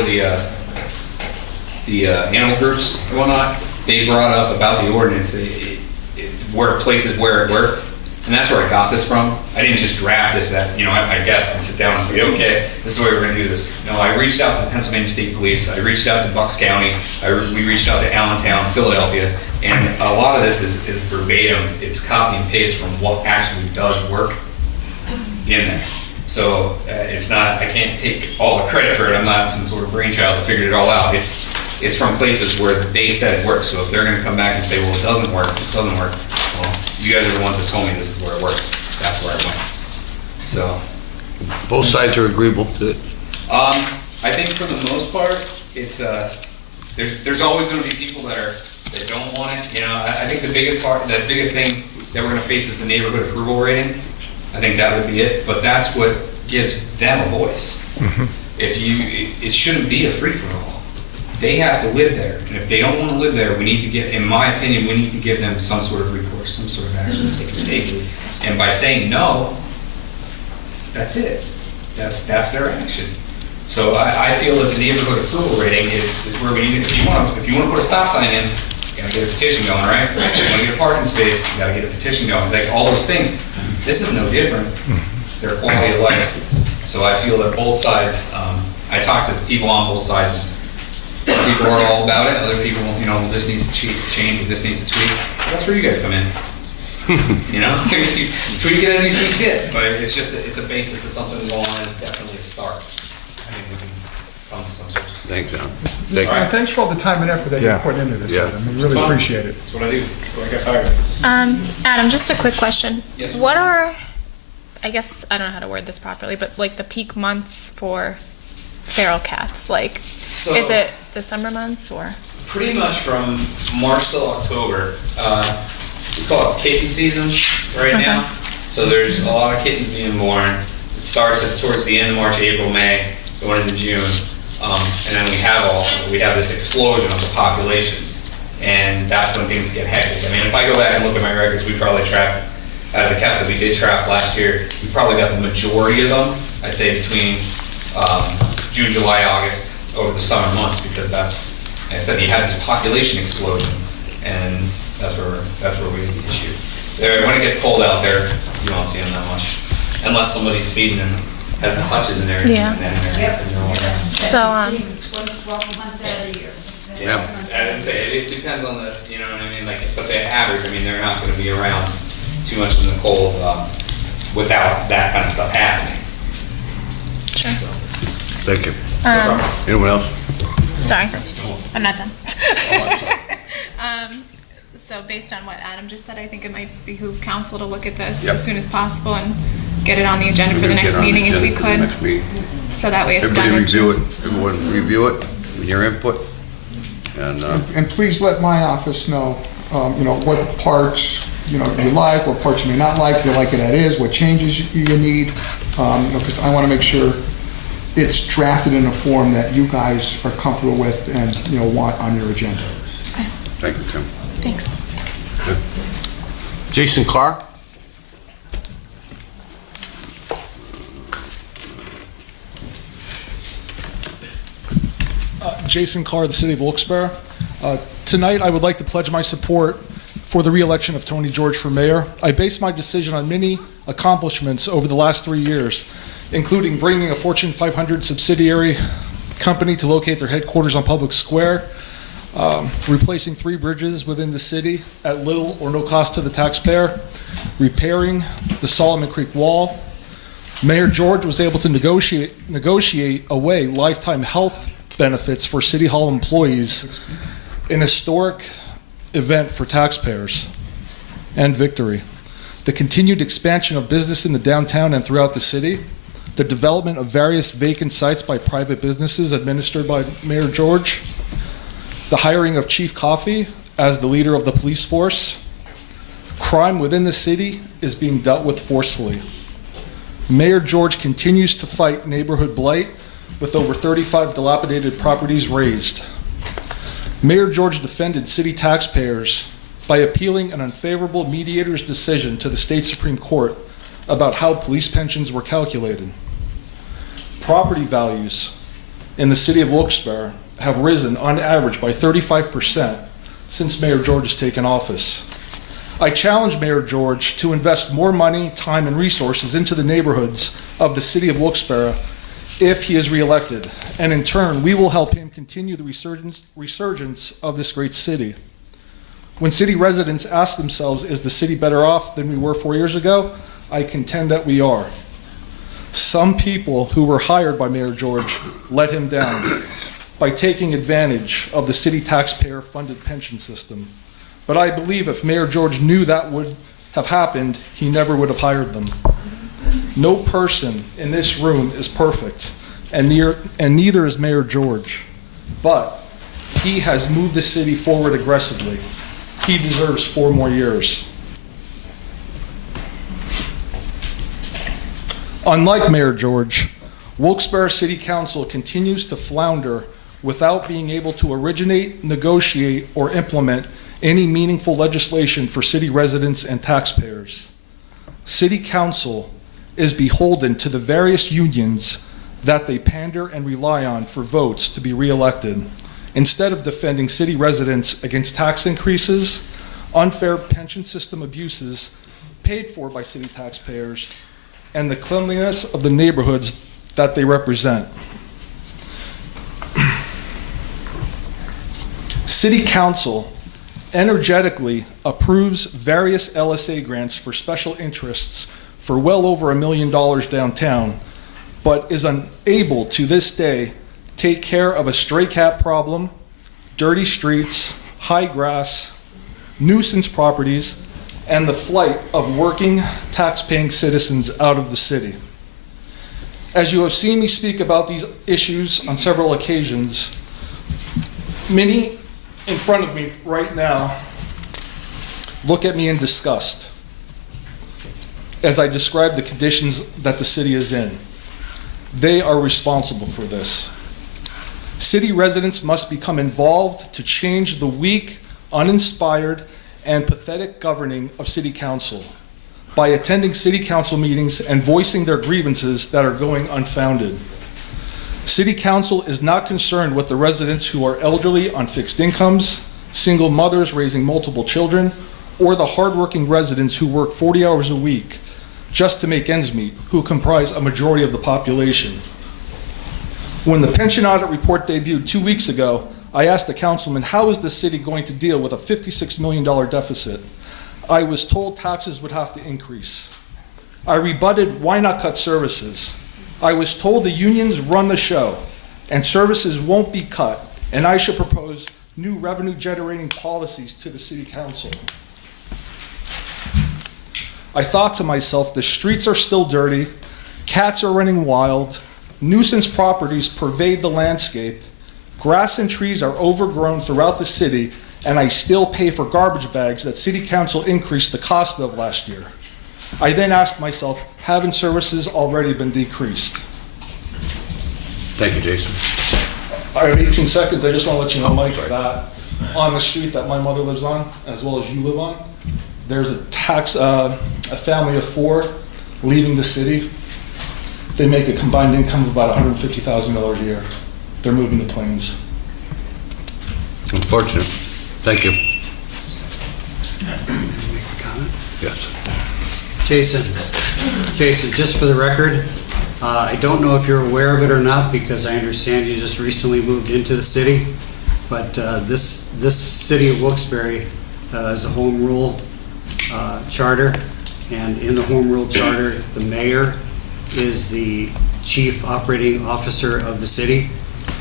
the animal groups and whatnot, they brought up about the ordinance, where places where it worked, and that's where I got this from. I didn't just draft this at my desk and sit down and say, okay, this is the way we're going to do this. No, I reached out to the Pennsylvania State Police, I reached out to Bucks County, we reached out to Allentown, Philadelphia, and a lot of this is verbatim. It's copy and paste from what actually does work in there. So it's not, I can't take all the credit for it. I'm not some sort of brainchild that figured it all out. It's from places where they said it works. So if they're going to come back and say, well, it doesn't work, this doesn't work, well, you guys are the ones that told me this is where it worked. That's where I went. So. Both sides are agreeable to it? I think for the most part, it's, there's always going to be people that don't want it. I think the biggest thing that we're going to face is the neighborhood approval rating. I think that would be it, but that's what gives them a voice. Mm-hmm. It shouldn't be a free-for-all. They have to live there, and if they don't want to live there, we need to get, in my opinion, we need to give them some sort of recourse, some sort of action that they can take. And by saying no, that's it. That's their action. So I feel that the neighborhood approval rating is where we need it. If you want to put a stop sign in, you gotta get a petition going, right? If you want to get a parking space, you gotta get a petition going. Like all those things. This is no different. It's their quality of life. So I feel that both sides, I talk to people on both sides, and some people are all about it, other people, this needs to change, or this needs to tweak. That's where you guys come in. Tweak it as you see fit, but it's a basis of something going on. It's definitely a start. I think we can come to some sort of. Thanks, John. All right, thanks for all the time and effort that you put into this. Yeah. Adam. I really appreciate it. That's what I do. That's what I guess I Adam, just a quick question. Yes. What are, I guess, I don't know how to word this properly, but like the peak months for feral cats? Like, is it the summer months or? Pretty much from March till October. We call it kitten season right now. So there's a lot of kittens being born. It starts towards the end of March, April, May, going into June. And then we have this explosion of the population. And that's when things get hectic. I mean, if I go back and look at my records, we probably trapped, out of the cats that we did trap last year, we probably got the majority of them, I'd say between June, July, August, over the summer months, because that's, like I said, you had this population explosion. And that's where we have the issue. When it gets cold out there, you don't see them that much, unless somebody's feeding them, has the hutches and everything. Yeah. And then they're all around. So, Yeah, I'd say it depends on the, you know what I mean, but the average, they're not going to be around too much in the cold without that kind of stuff happening. Sure. So. Thank you. Anyone else? Sorry, I'm not done. So based on what Adam just said, I think it might behoove council to look at this Yep. as soon as possible and get it on the agenda for the Get next on the meeting if we agenda for the could. next meeting. So that way it's done. Everybody in review it, everyone review it, with your input, and, And please let my office know, what parts, you like, what parts you may not like, if you like it as is, what changes you need, because I want to make sure it's drafted in a form that you guys are comfortable with and, want on your agenda. thank you, Tim. Thanks. Good. Jason Carr? Jason Carr, the City of Wilkes-Barre. Tonight, I would like to pledge my support for the re-election of Tony George for mayor. I base my decision on many accomplishments over the last 3 years, including bringing a Fortune 500 subsidiary company to locate their headquarters on Public Square, replacing 3 bridges within the city at little or no cost to the taxpayer, repairing the Solomon Creek Wall. Mayor George was able to negotiate away lifetime health benefits for City Hall employees, an historic event for taxpayers, and victory. The continued expansion of business in the downtown and throughout the city, the development of various vacant sites by private businesses administered by Mayor George, the hiring of Chief Coffey as the leader of the police force. Crime within the city is being dealt with forcefully. Mayor George continues to fight neighborhood blight with over 35 dilapidated properties razed. Mayor George defended city taxpayers by appealing an unfavorable mediator's decision to the state Supreme Court about how police pensions were calculated. Property values in the city of Wilkes-Barre have risen on average by 35% since Mayor George has taken office. I challenge Mayor George to invest more money, time, and resources into the neighborhoods of the city of Wilkes-Barre if he is reelected, and in turn, we will help him continue the resurgence of this great city. When city residents ask themselves, is the city better off than we were 4 years ago? I contend that we are. Some people who were hired by Mayor George let him down by taking advantage of the city taxpayer-funded pension system. But I believe if Mayor George knew that would have happened, he never would have hired them. No person in this room is perfect, and neither is Mayor George. But he has moved the city forward aggressively. He deserves 4 more years. Unlike Mayor George, Wilkes-Barre City Council continues to flounder without being able to originate, negotiate, or implement any meaningful legislation for city residents and taxpayers. City Council is beholden to the various unions that they pander and rely on for votes to be reelected, instead of defending city residents against tax increases, unfair pension system abuses paid for by city taxpayers, and the cleanliness of the neighborhoods that they represent. City Council energetically approves various LSA grants for special interests for well over $1 million downtown, but is unable to this day take care of a stray cat problem, dirty streets, high grass, nuisance properties, and the flight of working, tax-paying citizens out of the city. As you have seen me speak about these issues on several occasions, many in front of me right now look at me in disgust as I describe the conditions that the city is in. They are responsible for this. City residents must become involved to change the weak, uninspired, and pathetic governing of City Council by attending City Council meetings and voicing their grievances that are going unfounded. City Council is not concerned with the residents who are elderly on fixed incomes, single mothers raising multiple children, or the hardworking residents who work 40 hours a week just to make ends meet, who comprise a majority of the population. When the pension audit report debuted 2 weeks ago, I asked the councilman, how is the city going to deal with a $56 million deficit? I was told taxes would have to increase. I rebutted, why not cut services? I was told the unions run the show and services won't be cut, and I should propose new revenue-generating policies to the city council. I thought to myself, the streets are still dirty, cats are running wild, nuisance properties pervade the landscape, grass and trees are overgrown throughout the city, and I still pay for garbage bags that city council increased the cost of last year. I then asked myself, haven't services already been decreased? Thank you, Jason. I have 18 seconds. I just want to let you know, Mike, that on the street that my mother lives on, as well as you live on, there's a family of 4 leaving the city. They make a combined income of about $150,000 a year. They're moving to Plains. Unfortunate. Thank you. Make a comment? Yes. Jason, just for the record, I don't know if you're aware of it or not, because I understand you just recently moved into the city, but this city of Wilkes-Barre is a home rule charter, and in the home rule charter, the mayor is the chief operating officer of the city.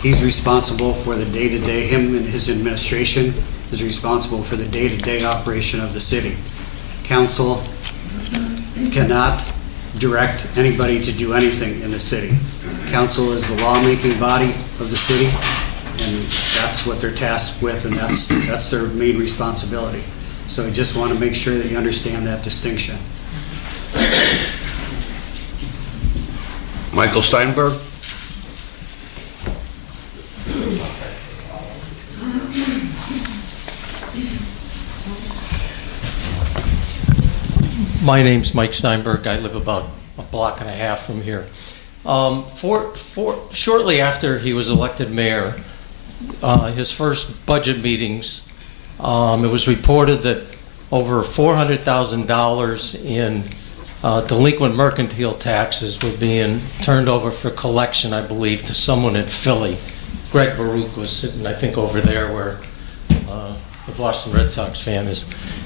He's responsible for the day-to-day, him and his administration is responsible for the day-to-day operation of the city. Council cannot direct anybody to do anything in the city. Council is the lawmaking body of the city, and that's what they're tasked with, and that's their main responsibility. So I just want to make sure that you understand that distinction. Michael Steinberg? My name's Mike Steinberg. I live about a block and a half from here. Shortly after he was elected mayor, his first budget meetings, it was reported that over $400,000 in delinquent mercantile taxes were being turned over for collection, I believe, to someone in Philly. Greg Baruch was sitting, I think, over there where the Boston Red Sox fan is.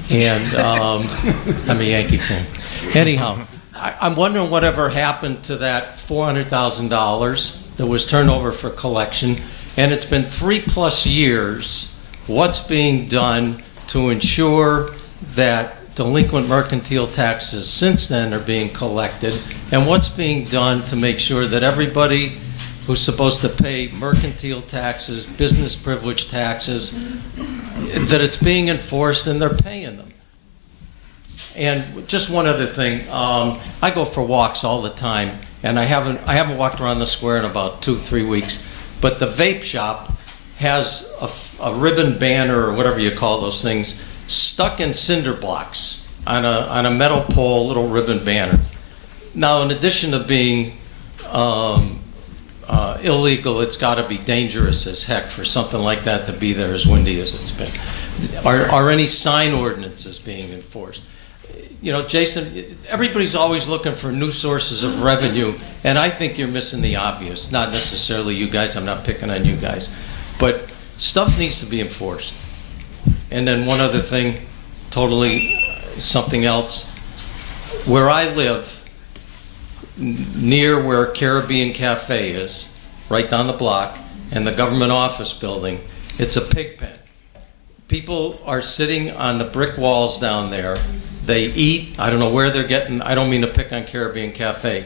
And I'm a Yankee fan. Anyhow, I'm wondering whatever happened to that $400,000 that was turned over for collection. And it's been 3+ years. What's being done to ensure that delinquent mercantile taxes since then are being collected? And what's being done to make sure that everybody who's supposed to pay mercantile taxes, business privilege taxes, that it's being enforced and they're paying them? And just one other thing, I go for walks all the time, and I haven't walked around the square in about 2-3 weeks, but the vape shop has a ribbon banner or whatever you call those things stuck in cinder blocks on a metal pole, little ribbon banner. Now, in addition to being illegal, it's got to be dangerous as heck for something like that to be there as windy as it's been. Are any sign ordinances being enforced? You know, Jason, everybody's always looking for new sources of revenue, and I think you're missing the obvious. Not necessarily you guys, I'm not picking on you guys, but stuff needs to be enforced. And then one other thing, totally something else. Where I live, near where Caribbean Cafe is, right down the block, and the government office building, it's a pig pen. People are sitting on the brick walls down there. They eat, I don't know where they're getting, I don't mean to pick on Caribbean Cafe.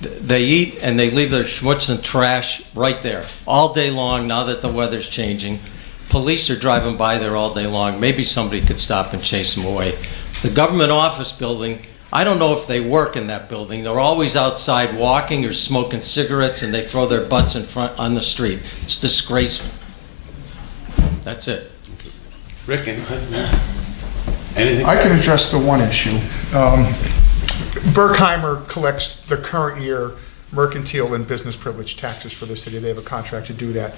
They eat and they leave their schmutz and trash right there all day long now that the weather's changing. Police are driving by there all day long. Maybe somebody could stop and chase them away. The government office building, I don't know if they work in that building. They're always outside walking or smoking cigarettes, and they throw their butts in front on the street. It's disgraceful. That's it. Rick, anything? I can address the one issue. Berkheimer collects the current year mercantile and business privilege taxes for the city. They have a contract to do that.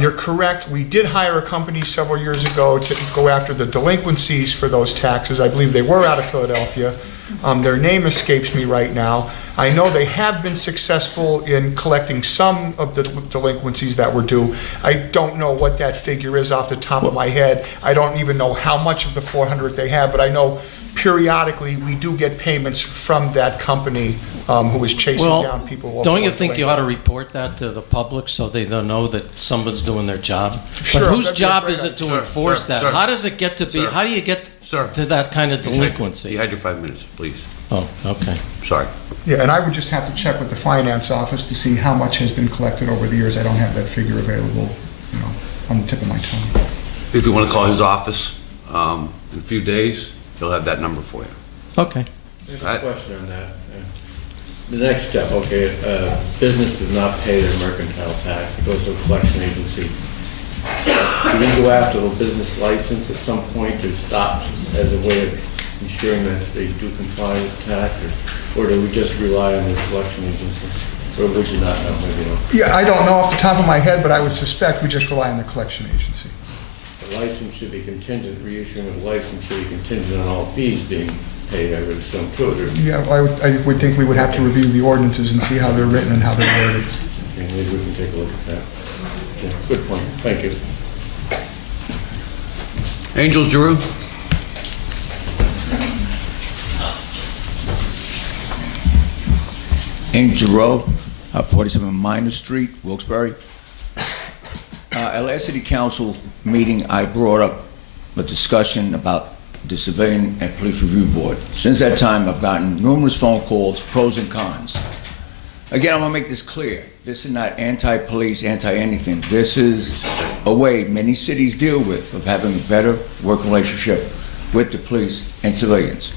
You're correct. We did hire a company several years ago to go after the delinquencies for those taxes. I believe they were out of Philadelphia. Their name escapes me right now. I know they have been successful in collecting some of the delinquencies that were due. I don't know what that figure is off the top of my head. I don't even know how much of the 400 they have, but I know periodically, we do get payments from that company who is chasing down people. Well, don't you think you ought to report that to the public so they don't know that someone's doing their job? Sure, But whose that'd be a job great is it to idea. enforce Sir, that? sir. How does it get to be, Sir. how do you get Sir. to that kind of delinquency? You had your 5 minutes, please. Oh, okay. Sorry. Yeah, and I would just have to check with the finance office to see how much has been collected over the years. I don't have that figure available, on the tip of my tongue. If you want to call his office in a few days, he'll have that number for you. Okay. I have a question on that. The next step, okay, business does not pay their mercantile tax, it goes to a collection agency. Do we go after the business license at some point to stop as a way of ensuring that they do comply with tax, or do we just rely on the collection agencies? Or would you not know, maybe you don't? Yeah, I don't know off the top of my head, but I would suspect we just rely on the collection agency. The license should be contingent, reissuing of the license should be contingent on all fees being paid, I would assume, too. Yeah, I would think we would have to review the ordinances and see how they're written and how they're worded. Okay, maybe we can take a look at that. Yeah, good point, thank you. Angel Giroux? Angel Rowe, 47 Minor Street, Wilkes-Barre. At last city council meeting, I brought up a discussion about the Civilian and Police Review Board. Since that time, I've gotten numerous phone calls, pros and cons. Again, I'm gonna make this clear. This is not anti-police, anti-anything. This is a way many cities deal with of having a better working relationship with the police and civilians.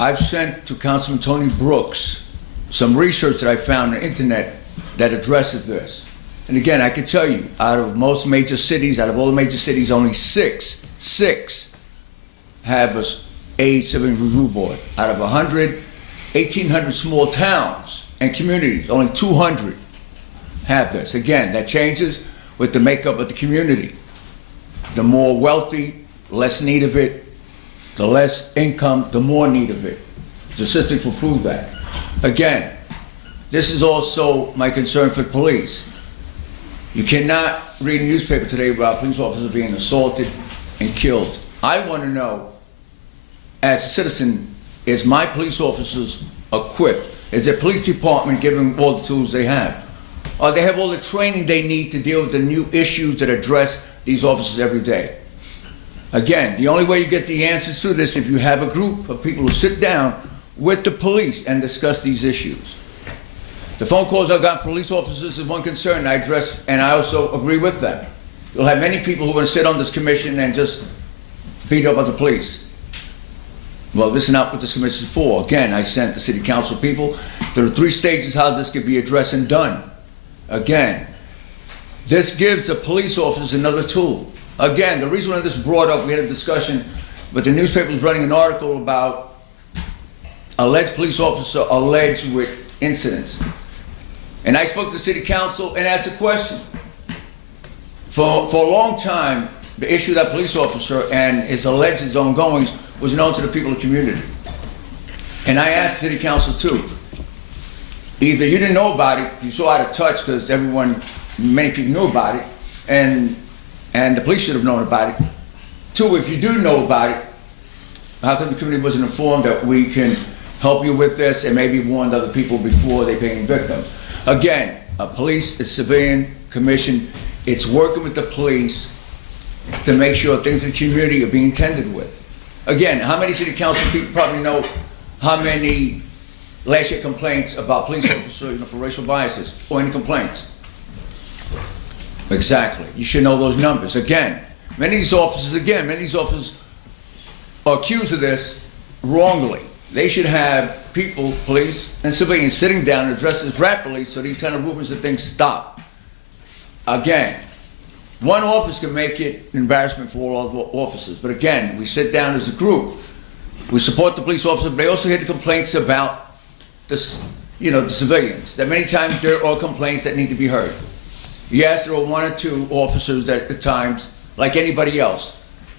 I've sent to Councilman Tony Brooks some research that I found on the internet that addresses this. And again, I can tell you, out of most major cities, out of all the major cities, only six have a civilian review board. Out of 1,800 small towns and communities, only 200 have this. Again, that changes with the makeup of the community. The more wealthy, less need of it. The less income, the more need of it. Statistics will prove that. Again, this is also my concern for the police. You cannot read a newspaper today about police officers being assaulted and killed. I want to know, as a citizen, is my police officers equipped? Is their police department giving all the tools they have? Or they have all the training they need to deal with the new issues that address these officers every day? Again, the only way you get the answers to this is if you have a group of people who sit down with the police and discuss these issues. The phone calls I've got from police officers is one concern I address, and I also agree with them. You'll have many people who want to sit on this commission and just beat up on the police. Well, this is not what this commission is for. Again, I sent the city council people. There are 3 stages how this could be addressed and done. Again, this gives the police officers another tool. Again, the reason why this was brought up, we had a discussion, but the newspaper was running an article about alleged police officer alleged with incidents. And I spoke to the city council and asked a question. For a long time, the issue of that police officer and his alleged ongoings was known to the people of the community. And I asked the city council too. Either you didn't know about it, you saw out of touch because many people knew about it, and the police should have known about it. 2, if you do know about it, how come the community wasn't informed that we can help you with this and maybe warned other people before they became victims? Again, a police is civilian commission. It's working with the police to make sure things in the community are being tended with. Again, how many city council people probably know how many last year complaints about police officers for racial biases or any complaints? Exactly. You should know those numbers. Again, many of these officers are accused of this wrongly. They should have people, police and civilians, sitting down and address this rapidly so these kind of rumors and things stop. Again, one office can make it an embarrassment for all other officers. But again, we sit down as a group. We support the police officers, but they also hear the complaints about the civilians. That many times there are complaints that need to be heard. Yes, there are 1 or 2 officers that at times, like anybody else.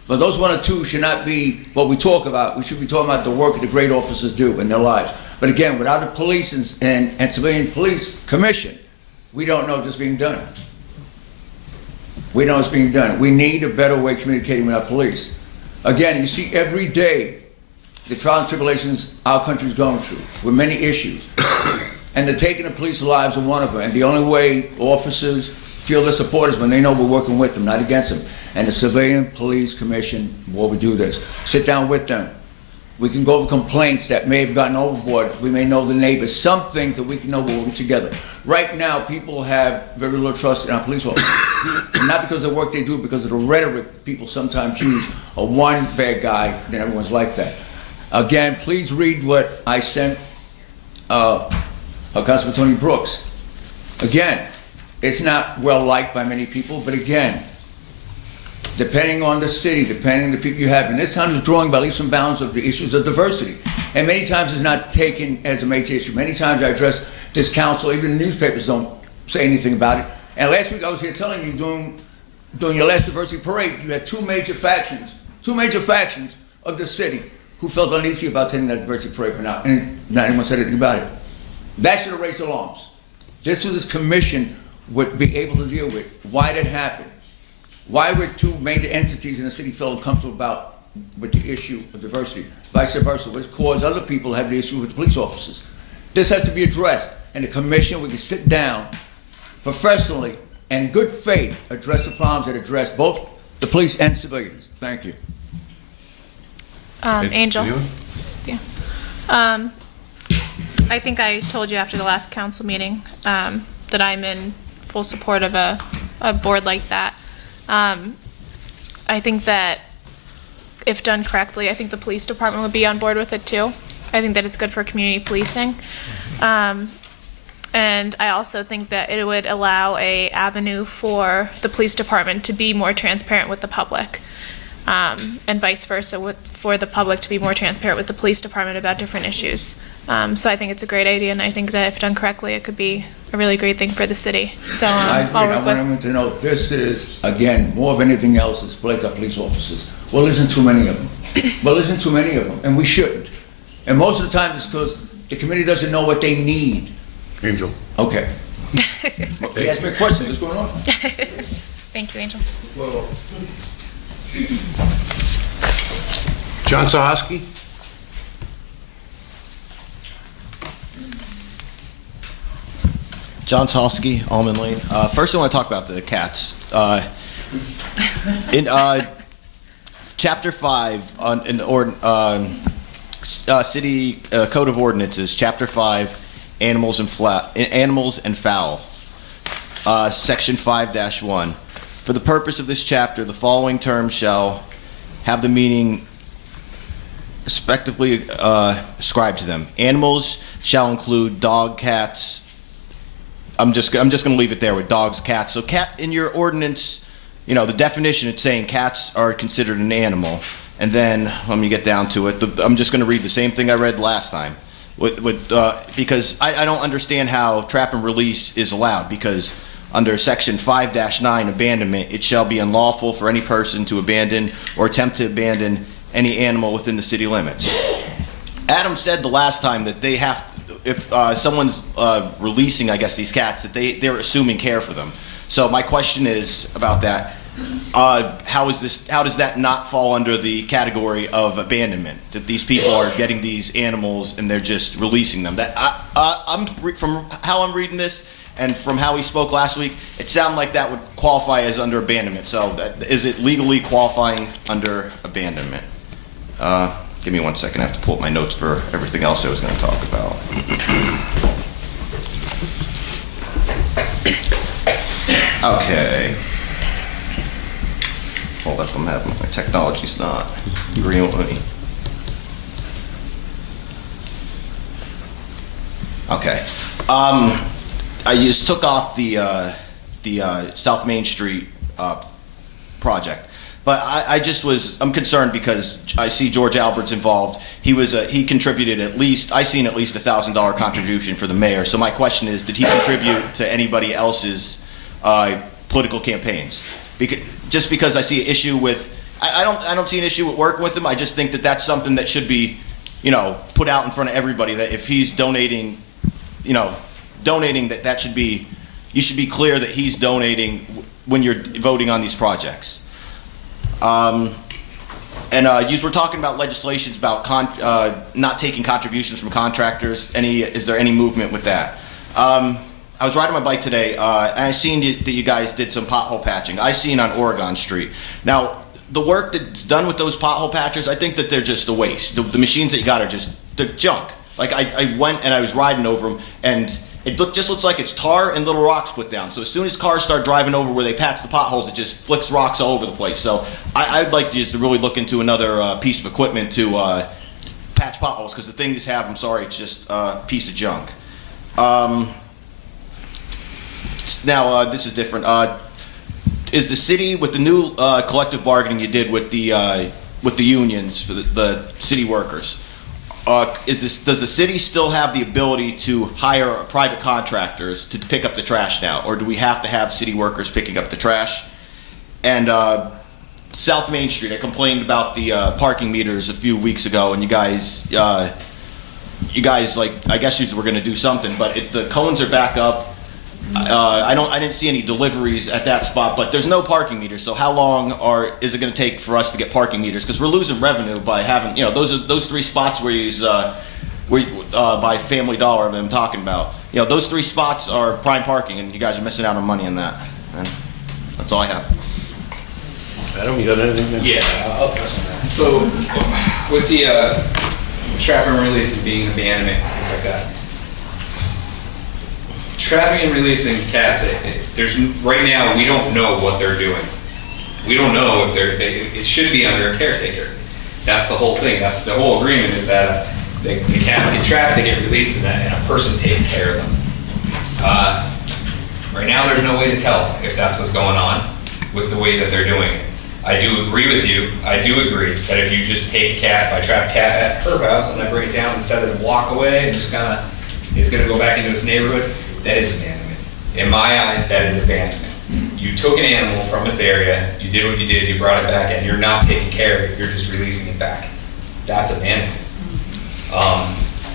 But those 1 or 2 should not be what we talk about. We should be talking about the work that the great officers do in their lives. But again, without a police and civilian police commission, we don't know if this is being done. We know it's being done. We need a better way of communicating with our police. Again, you see every day the trials and tribulations our country's going through, with many issues. And the taking of police lives are one of them. And the only way officers feel their support is when they know we're working with them, not against them. And the Civilian Police Commission, while we do this, sit down with them. We can go over complaints that may have gotten overboard. We may know the neighbors, something that we can know we're working together. Right now, people have very little trust in our police officers. And not because of the work they do, because of the rhetoric people sometimes use. A one bad guy, then everyone's like that. Again, please read what I sent Councilman Tony Brooks. Again, it's not well liked by many people, but again, depending on the city, depending on the people you have, and this time is drawing by leaps and bounds of the issues of diversity. And many times it's not taken as a major issue. Many times I address this council, even the newspapers don't say anything about it. And last week I was here telling you, during your last diversity parade, you had two major factions of the city who felt uneasy about attending that diversity parade, and not anyone said anything about it. That should have raised alarms. Just so this commission would be able to deal with why that happened. Why were two major entities in the city felt uncomfortable with the issue of diversity? Vice versa, which caused other people to have the issue with the police officers. This has to be addressed, and the commission, we can sit down professionally and in good faith address the problems that address both the police and civilians. Thank you. Angel. Yeah. I think I told you after the last council meeting that I'm in full support of a board like that. I think that if done correctly, I think the police department would be on board with it too. I think that it's good for community policing. And I also think that it would allow an avenue for the police department to be more transparent with the public. And vice versa, for the public to be more transparent with the police department about different issues. So I think it's a great idea, and I think that if done correctly, it could be a really great thing for the city. So I agree. I want everyone to know this is, again, more of anything else, it's like our police officers. Well, there isn't too many of them. And we shouldn't. And most of the time it's because the committee doesn't know what they need. Angel. Okay. He asked me a question. What's going on? Thank you, Angel. John Sahoski? John Sahoski, Almond Lane. First, I want to talk about the cats. In Chapter 5 City Code of Ordinances, Chapter 5, Animals and Fowl, Section 5-1. For the purpose of this chapter, the following terms shall have the meaning respectively ascribed to them. Animals shall include dog, cats. I'm just going to leave it there with dogs, cats. So cat in your ordinance, you know, the definition, it's saying cats are considered an animal. And then, let me get down to it. I'm just going to read the same thing I read last time. Because I don't understand how trap and release is allowed, because under Section 5-9, abandonment, it shall be unlawful for any person to abandon or attempt to abandon any animal within the city limits. Adam said the last time that they have, if someone's releasing, I guess, these cats, that they're assuming care for them. So my question is about that. How does that not fall under the category of abandonment? That these people are getting these animals and they're just releasing them. That from how I'm reading this and from how he spoke last week, it sounded like that would qualify as under abandonment. So is it legally qualifying under abandonment? Give me 1 second. I have to pull up my notes for everything else I was going to talk about. Okay. Hold up, my technology's not agreeing with me. Okay. I just took off the South Main Street project, but I'm concerned because I see George Albert's involved. He contributed I seen at least $1,000 contribution for the mayor. So my question is, did he contribute to anybody else's political campaigns? Because I see an issue with, I don't see an issue with working with him. I just think that that's something that should be, put out in front of everybody. That if he's donating, that should be, you should be clear that he's donating when you're voting on these projects. And you were talking about legislations about not taking contributions from contractors. Is there any movement with that? I was riding my bike today, and I seen that you guys did some pothole patching. I seen on Oregon Street. Now, the work that's done with those pothole patchers, I think that they're just a waste. The machines that you got are they're junk. Like, I went and I was riding over them, and it just looks like it's tar and little rocks put down. So as soon as cars start driving over where they patch the potholes, it just flicks rocks all over the place. So I'd like to really look into another piece of equipment to patch potholes, because the thing you have, I'm sorry, it's just a piece of junk. Now, this is different. Is the city, with the new collective bargaining you did with the unions for the city workers, does the city still have the ability to hire private contractors to pick up the trash now, or do we have to have city workers picking up the trash? And South Main Street, I complained about the parking meters a few weeks ago, and you guys like, I guess you were going to do something, but the cones are back up. I didn't see any deliveries at that spot, but there's no parking meters. So how long is it going to take for us to get parking meters? Because we're losing revenue by having, those 3 spots where you by Family Dollar I'm talking about. Those 3 spots are prime parking, and you guys are missing out on money in that. And that's all I have. Adam, you got anything there? Yeah. So with the trap and release and being abandonment, things like that. Trapping and releasing cats, right now we don't know what they're doing. We don't know if it should be under a caretaker. That's the whole thing. That's the whole agreement, is that the cats get trapped, they get released, and a person takes care of them. Right now there's no way to tell if that's what's going on with the way that they're doing it. I do agree with you. I do agree that if you just take a cat, if I trap a cat at her house and I bring it down and set it and walk away and just it's gonna go back into its neighborhood, that is abandonment. In my eyes, that is abandonment. You took an animal from its area, you did what you did, you brought it back, and you're not taking care of it, you're just releasing it back. That's abandonment.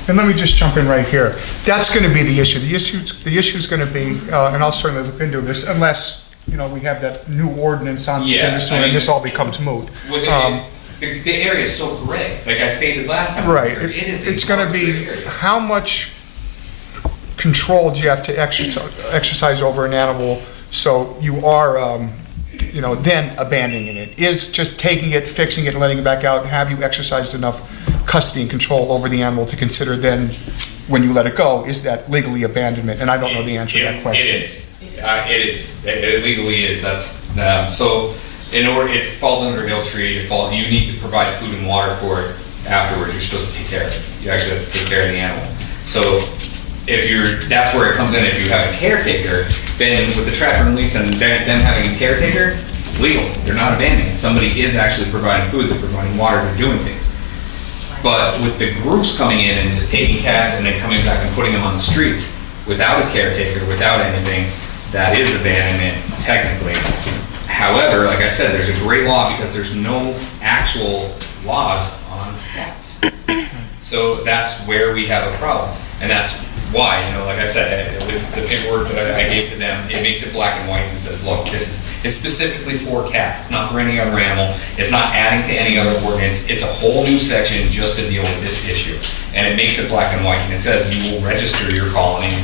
And let me just jump in right here. That's going to be the issue. The issue is going to be, and I'll certainly look into this, unless we have that new ordinance on the agenda soon, and this all becomes moot. The area is so gray. Like I stated last time. Right. It's going to be how much control do you have to exercise over an animal, so you are, then abandoning it. Is just taking it, fixing it, and letting it back out, have you exercised enough custody and control over the animal to consider then, when you let it go, is that legally abandonment? And I don't know the answer to that question. It is. It is. It legally is. That's so. In order, it's falls under Hill Street. You need to provide food and water for it afterwards. You're supposed to take care of it. You actually have to take care of the animal. So that's where it comes in. If you have a caretaker, then with the trap and release and them having a caretaker, it's legal. They're not abandoning. Somebody is actually providing food, they're providing water, they're doing things. But with the groups coming in and just taking cats and then coming back and putting them on the streets without a caretaker, without anything, that is abandonment technically. However, like I said, there's a great law because there's no actual laws on cats. So that's where we have a problem. And that's why, like I said, with the paperwork that I gave to them, it makes it black and white and says, look, it's specifically for cats. It's not for any other animal. It's not adding to any other ordinance. It's a whole new section just to deal with this issue. And it makes it black and white. And it says you will register your colony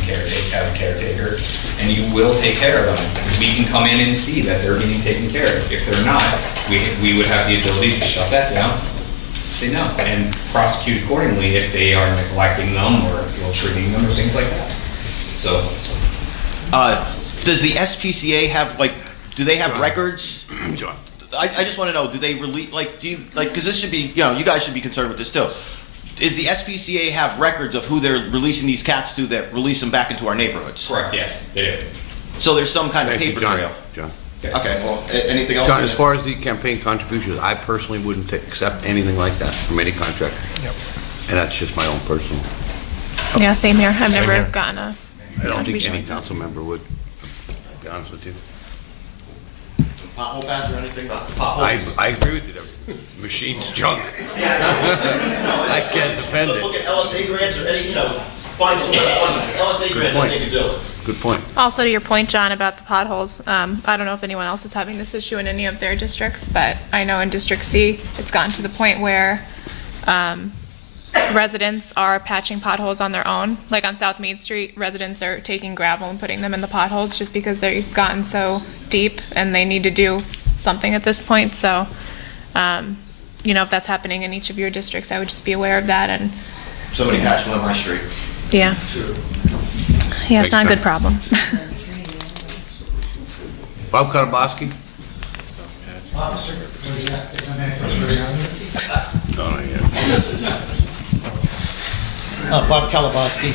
as a caretaker, and you will take care of them. We can come in and see that they're being taken care of. If they're not, we would have the ability to shut that down, say no, and prosecute accordingly if they are neglecting them or ill-treating them or things like that. So, does the SPCA have do they have records? John. I just want to know, do they release because this should be, you guys should be concerned with this too. Is the SPCA have records of who they're releasing these cats to that release them back into our neighborhoods? Correct. Yes, they do. So there's some kind of paper trail. John. Okay. Well, anything else? John, as far as the campaign contributions, I personally wouldn't accept anything like that from any contractor. Yep. And that's just my own personal. Yeah, same here. I've Same never here. gotten a I don't think contribution any like that. council member would, to be honest with you. pothole pads or anything, not the potholes. I agree with you, the machine's junk. I can't defend it. Look at LSA grants or any, find some kind of funding. LSA grants, I think you do it. Good point. Also, to your point, John, about the potholes, I don't know if anyone else is having this issue in any of their districts, but I know in District C, it's gotten to the point where residents are patching potholes on their own. Like on South Main Street, residents are taking gravel and putting them in the potholes just because they've gotten so deep and they need to do something at this point. So, if that's happening in each of your districts, I would just be aware of that. And Somebody patched one on my street. yeah. Yeah, it's not a good problem. Bob Katabaski? No, not yet. Bob Kalabowski.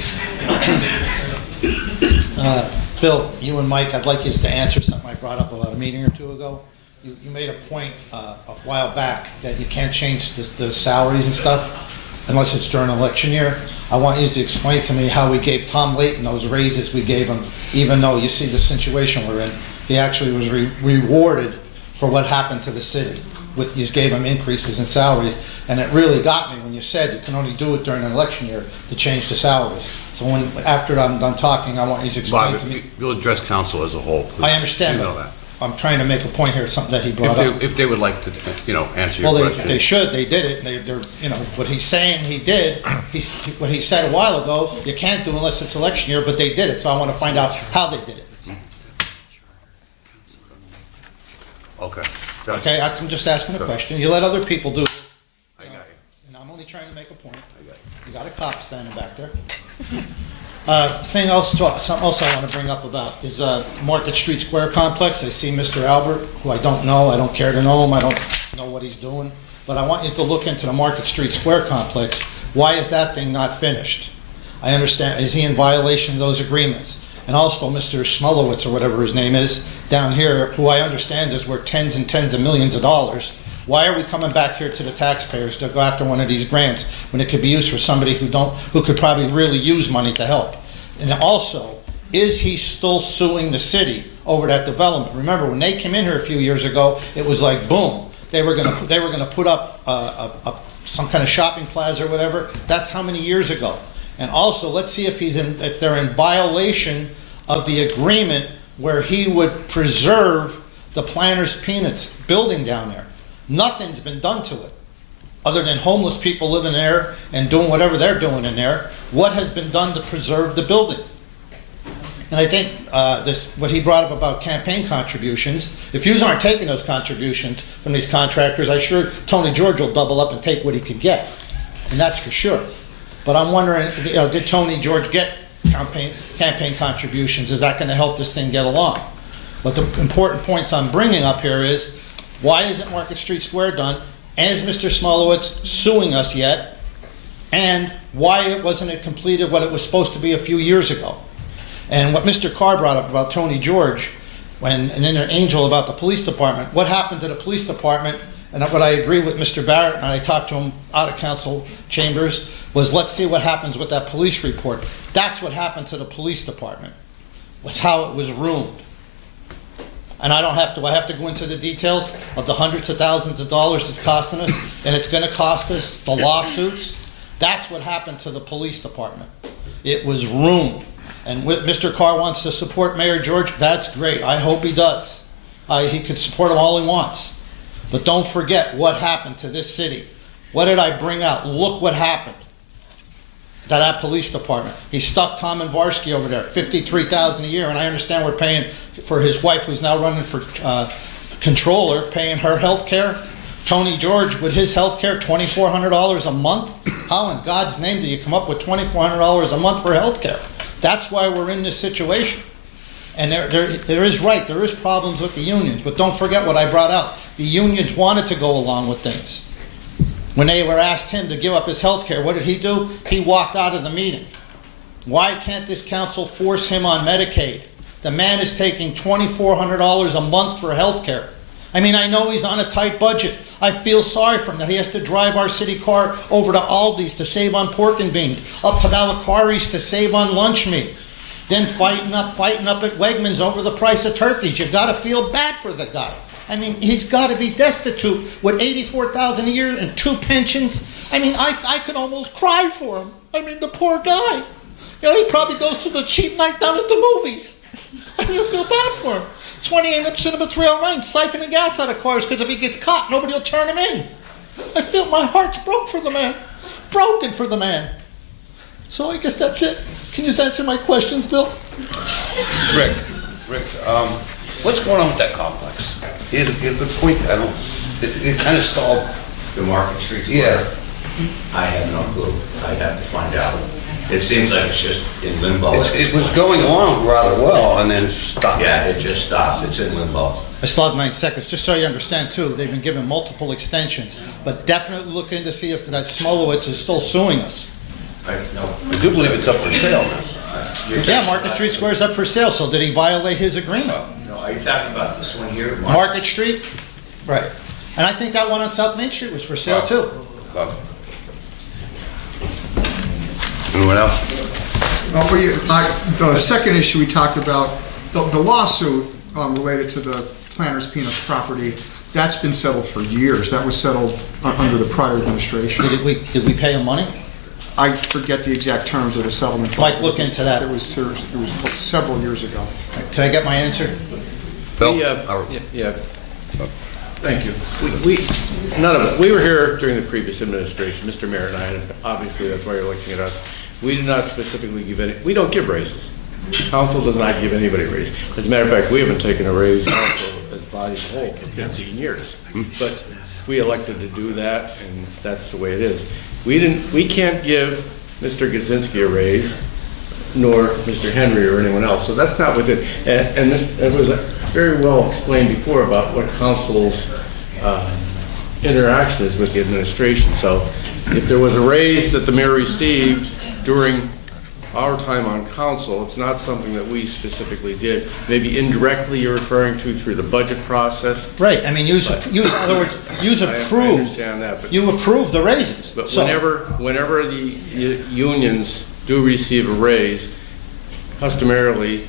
Bill, you and Mike, I'd like you to answer something I brought up about a meeting or two ago. You made a point a while back that you can't change the salaries and stuff unless it's during an election year. I want you to explain to me how we gave Tom Layton those raises we gave him, even though you see the situation we're in. He actually was rewarded for what happened to the city. You gave him increases in salaries, and it really got me when you said you can only do it during an election year to change the salaries. So after I'm done talking, I want you to explain Bob, to me. you'll address council as a whole. Please. I understand, You know but that. I'm trying to make a point here, something that he brought up. If they would like to, answer your Well, question. they should, they did it, they're, what he's saying he did, what he said a while ago, you can't do unless it's election year, but they did it, so I want to find out how they did it. Okay. Okay, I'm just asking a question, you let other people do it. I got you. And I'm only trying to make a point. I got You got a cop standing back there. Something else I want to bring up about is Market Street Square Complex. I see Mr. Albert, who I don't know, I don't care to know him, I don't know what he's doing. But I want you to look into the Market Street Square Complex. Why is that thing not finished? I understand, is he in violation of those agreements? And also Mr. Smolowitz, or whatever his name is, down here, who I understand is worth tens and tens of millions of dollars. Why are we coming back here to the taxpayers to go after one of these grants when it could be used for somebody who could probably really use money to help? And also, is he still suing the city over that development? Remember, when they came in here a few years ago, it was like boom. They were gonna put up some kind of shopping plaza or whatever. That's how many years ago? And also, let's see if they're in violation of the agreement where he would preserve the Planters Peanuts building down there. Nothing's been done to it, other than homeless people living there and doing whatever they're doing in there. What has been done to preserve the building? And I think what he brought up about campaign contributions, if you aren't taking those contributions from these contractors, I'm sure Tony George will double up and take what he can get, and that's for sure. But I'm wondering, did Tony George get campaign contributions? Is that going to help this thing get along? But the important points I'm bringing up here is, why isn't Market Street Square done? Is Mr. Smolowitz suing us yet? And why wasn't it completed what it was supposed to be a few years ago? And what Mr. Carr brought up about Tony George, and then Angel about the police department, what happened to the police department, and what I agree with Mr. Barrett, and I talked to him out of council chambers, was let's see what happens with that police report. That's what happened to the police department, was how it was ruined. And I have to go into the details of the hundreds of thousands of dollars it's costing us, and it's gonna cost us, the lawsuits? That's what happened to the police department. It was ruined. And Mr. Carr wants to support Mayor George, that's great, I hope he does. He could support him all he wants. But don't forget what happened to this city. What did I bring out? Look what happened to that police department. He stuck Tom and Varsky over there, $53,000 a year, and I understand we're paying for his wife, who's now running for controller, paying her health care. Tony George, with his health care, $2,400 a month? How in God's name do you come up with $2,400 a month for health care? That's why we're in this situation. And there is problems with the unions, but don't forget what I brought out. The unions wanted to go along with things. When they were asked him to give up his health care, what did he do? He walked out of the meeting. Why can't this council force him on Medicaid? The man is taking $2,400 a month for health care. I mean, I know he's on a tight budget. I feel sorry for him that he has to drive our city car over to Aldi's to save on pork and beans, up to Malacari's to save on lunch meat, then fighting up at Wegmans over the price of turkeys. You got to feel bad for the guy. I mean, he's got to be destitute with $84,000 a year and 2 pensions. I mean, I could almost cry for him. I mean, the poor guy. You know, he probably goes to the cheap night down at the movies. I mean, you feel bad for him. It's funny he ended up sitting up at 309 siphoning gas out of cars because if he gets caught, nobody will turn him in. I feel my heart's broke for the man. Broken for the man. So I guess that's it. Can you just answer my questions, Bill? Rick, what's going on with that complex? Here's a good point. It kind of stalled. The Market Street Square? Yeah. I have no clue. I'd have to find out. It seems like it's just in limbo. It was going along rather well and then stopped. Yeah, it just stopped. It's in limbo. I still have 9 seconds. Just so you understand, too, they've been given multiple extensions, but definitely look in to see if that Smolowitz is still suing us. I do believe it's up for sale now. Yeah, Market Street Square is up for sale, so did he violate his agreement? No, are you talking about this one here? Market Street? Right. And I think that one on South Main Street was for sale, too. Anyone else? The second issue we talked about, the lawsuit related to the Planters Peanuts property, that's been settled for years. That was settled under the prior administration. Did we pay him money? I forget the exact terms of the settlement. Mike, look into that. It was several years ago. Can I get my answer? Bill? Yeah. Thank you. None of it. We were here during the previous administration, Mr. Mayor and I, and obviously that's why you're looking at us. We did not specifically give we don't give raises. Council does not give anybody a raise. As a matter of fact, we haven't taken a raise council as a body as a whole for 15 years. But we elected to do that, and that's the way it is. We can't give Mr. Gazinski a raise, nor Mr. Henry or anyone else. So that's not what it, and it was very well explained before about what council's interaction is with the administration. So if there was a raise that the mayor received during our time on council, it's not something that we specifically did. Maybe indirectly you're referring to through the budget process. Right. I mean, in other words, you approved. I understand that, but you approved the raises. But whenever the unions do receive a raise, customarily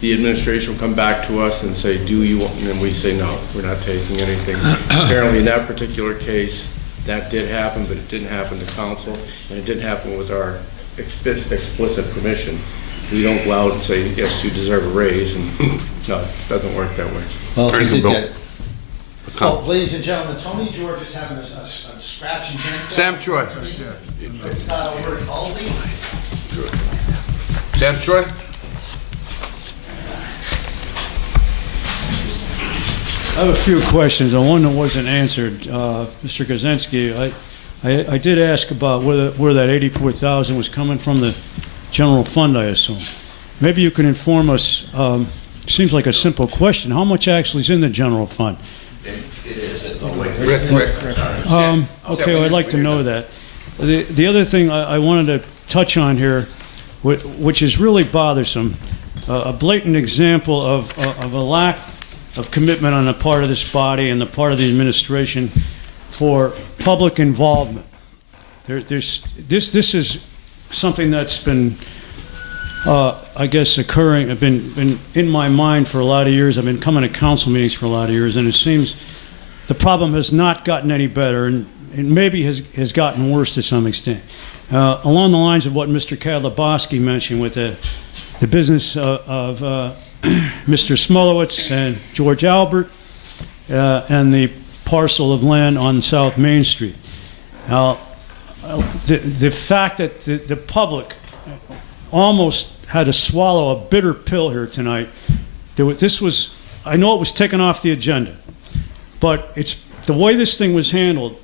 the administration will come back to us and say, "Do you want?" And then we say, "No, we're not taking anything." Apparently, in that particular case, that did happen, but it didn't happen to council, and it didn't happen with our explicit permission. We don't go out and say, "Yes, you deserve a raise," and no, it doesn't work that way. Well, we did get it. Oh, ladies and gentlemen, Tony George is having a scratch and dance. Sam Troy. Over at Aldi. Sam Troy? I have a few questions, and one that wasn't answered. Mr. Kaczynski, I did ask about where that $84,000 was coming from, the general fund, I assume. Maybe you can inform us. Seems like a simple question. How much actually is in the general fund? It is. Rick. Okay, well, I'd like to know that. The other thing I wanted to touch on here, which is really bothersome, a blatant example of a lack of commitment on the part of this body and the part of the administration for public involvement. This is something that's been, I guess, occurring. I've been in my mind for a lot of years. I've been coming to council meetings for a lot of years, and it seems the problem has not gotten any better, and maybe has gotten worse to some extent. Along the lines of what Mr. Kadlubowski mentioned with the business of Mr. Smolowitz and George Albert and the parcel of land on South Main Street. Now, the fact that the public almost had to swallow a bitter pill here tonight, I know it was taken off the agenda, but the way this thing was handled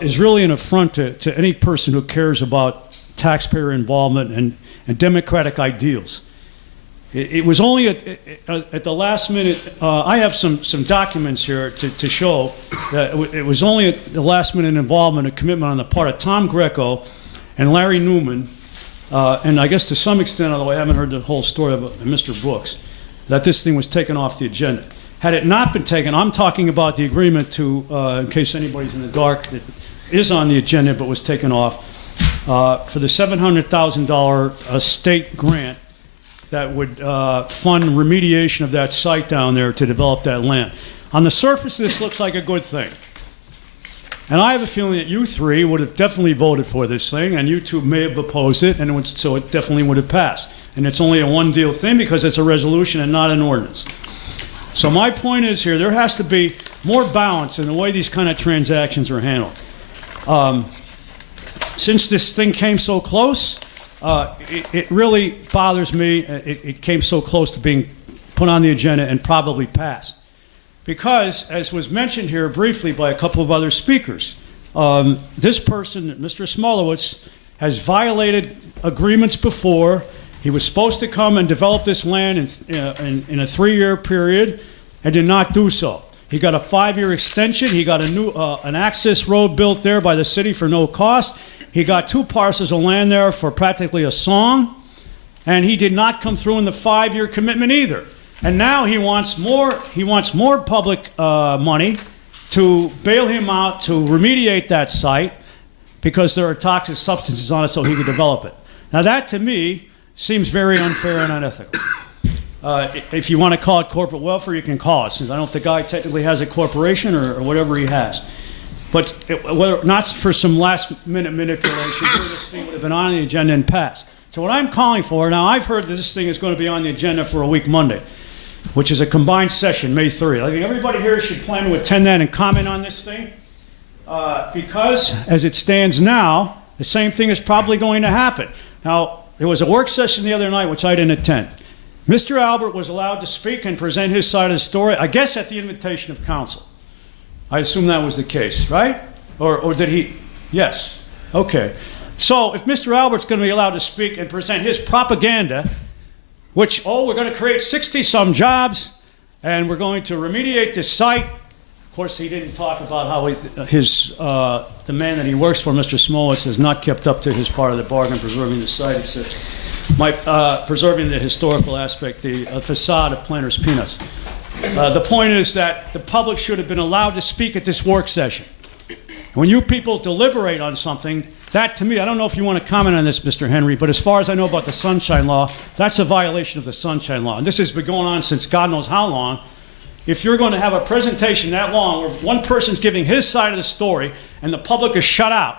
is really an affront to any person who cares about taxpayer involvement and democratic ideals. It was only at the last minute. I have some documents here to show that it was only at the last minute involvement and commitment on the part of Tom Greco and Larry Newman, and I guess to some extent, although I haven't heard the whole story of Mr. Brooks, that this thing was taken off the agenda. Had it not been taken, I'm talking about the agreement to, in case anybody's in the dark, it is on the agenda but was taken off, for the $700,000 state grant that would fund remediation of that site down there to develop that land. On the surface, this looks like a good thing. And I have a feeling that you three would have definitely voted for this thing, and you two may have opposed it, and so it definitely would have passed. And it's only a one-deal thing because it's a resolution and not an ordinance. So my point is here, there has to be more balance in the way these kind of transactions are handled. Since this thing came so close, it really bothers me. It came so close to being put on the agenda and probably passed. Because, as was mentioned here briefly by a couple of other speakers, this person, Mr. Smolowitz, has violated agreements before. He was supposed to come and develop this land in a 3-year period and did not do so. He got a 5-year extension. He got a new an access road built there by the city for no cost. He got 2 parcels of land there for practically a song, and he did not come through in the 5-year commitment either. And now he wants more. He wants more public money to bail him out to remediate that site because there are toxic substances on it, so he could develop it. Now that, to me, seems very unfair and unethical. If you want to call it corporate welfare, you can call it, since I don't think the guy technically has a corporation or whatever he has. But whether not for some last-minute manipulation, this thing would have been on the agenda and passed. So what I'm calling for, now I've heard that this thing is going to be on the agenda for a week Monday, which is a combined session, May 3rd. I think everybody here should plan to attend that and comment on this thing, because as it stands now, the same thing is probably going to happen. Now, there was a work session the other night, which I didn't attend. Mr. Albert was allowed to speak and present his side of the story, I guess at the invitation of council. I assume that was the case, right? Or did he? Yes. Okay. So if Mr. Albert's going to be allowed to speak and present his propaganda, which, we're going to create 60-some jobs, and we're going to remediate this site. Of course, he didn't talk about how the man that he works for, Mr. Smolowitz, has not kept up to his part of the bargain, preserving the site, except preserving the historical aspect, the facade of Planters Peanuts. The point is that the public should have been allowed to speak at this work session. When you people deliberate on something, that to me, I don't know if you want to comment on this, Mr. Henry, but as far as I know about the Sunshine Law, that's a violation of the Sunshine Law. And this has been going on since God knows how long. If you're going to have a presentation that long where one person's giving his side of the story and the public is shut out,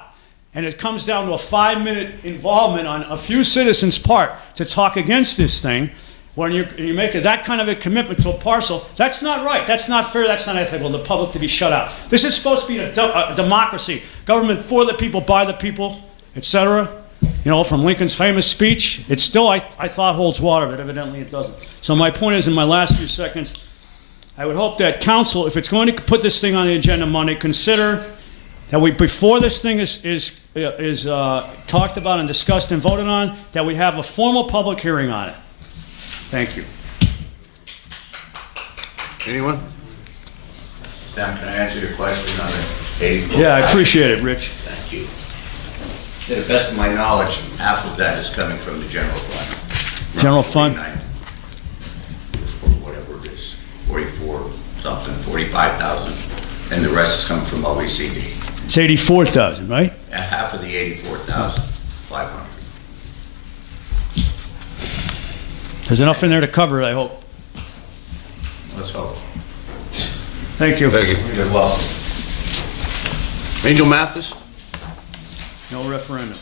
and it comes down to a 5-minute involvement on a few citizens' part to talk against this thing, when you make that kind of a commitment to a parcel, that's not right. That's not fair. That's not ethical. The public to be shut out. This is supposed to be a democracy, government for the people, by the people, etc. You know, from Lincoln's famous speech. It still, I thought, holds water, but evidently it doesn't. So my point is, in my last few seconds, I would hope that council, if it's going to put this thing on the agenda Monday, consider that before this thing is talked about and discussed and voted on, that we have a formal public hearing on it. Thank you. Anyone? Sam, can I answer your question on the 84? Yeah, I appreciate it, Rich. Thank you. To the best of my knowledge, half of that is coming from the general fund. General fund? Or whatever it is, 44 something, 45,000, and the rest is coming from OECD. It's 84,000, right? Half of the 84,500. There's enough in there to cover it, I hope. Let's hope. Thank you. Thank you. You're welcome. Angel Mathis? No referendum.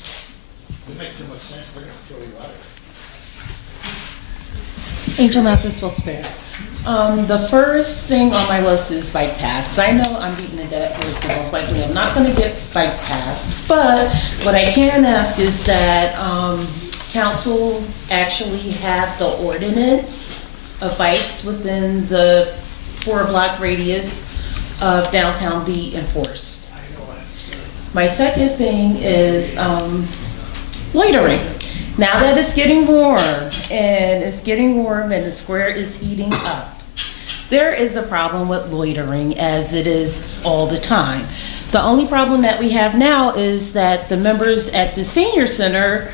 You make too much sense, they're gonna throw you out of Angel Mathis, Wilkes-Barre. The first thing on my list is bike paths. I know I'm beating a dead horse, and most likely I'm not gonna get bike paths, but what I can ask is that, council actually have the ordinance of bikes within the 4-block radius of downtown be enforced. My second thing is loitering. Now that it's getting warm and the square is heating up, there is a problem with loitering, as it is all the time. The only problem that we have now is that the members at the senior center,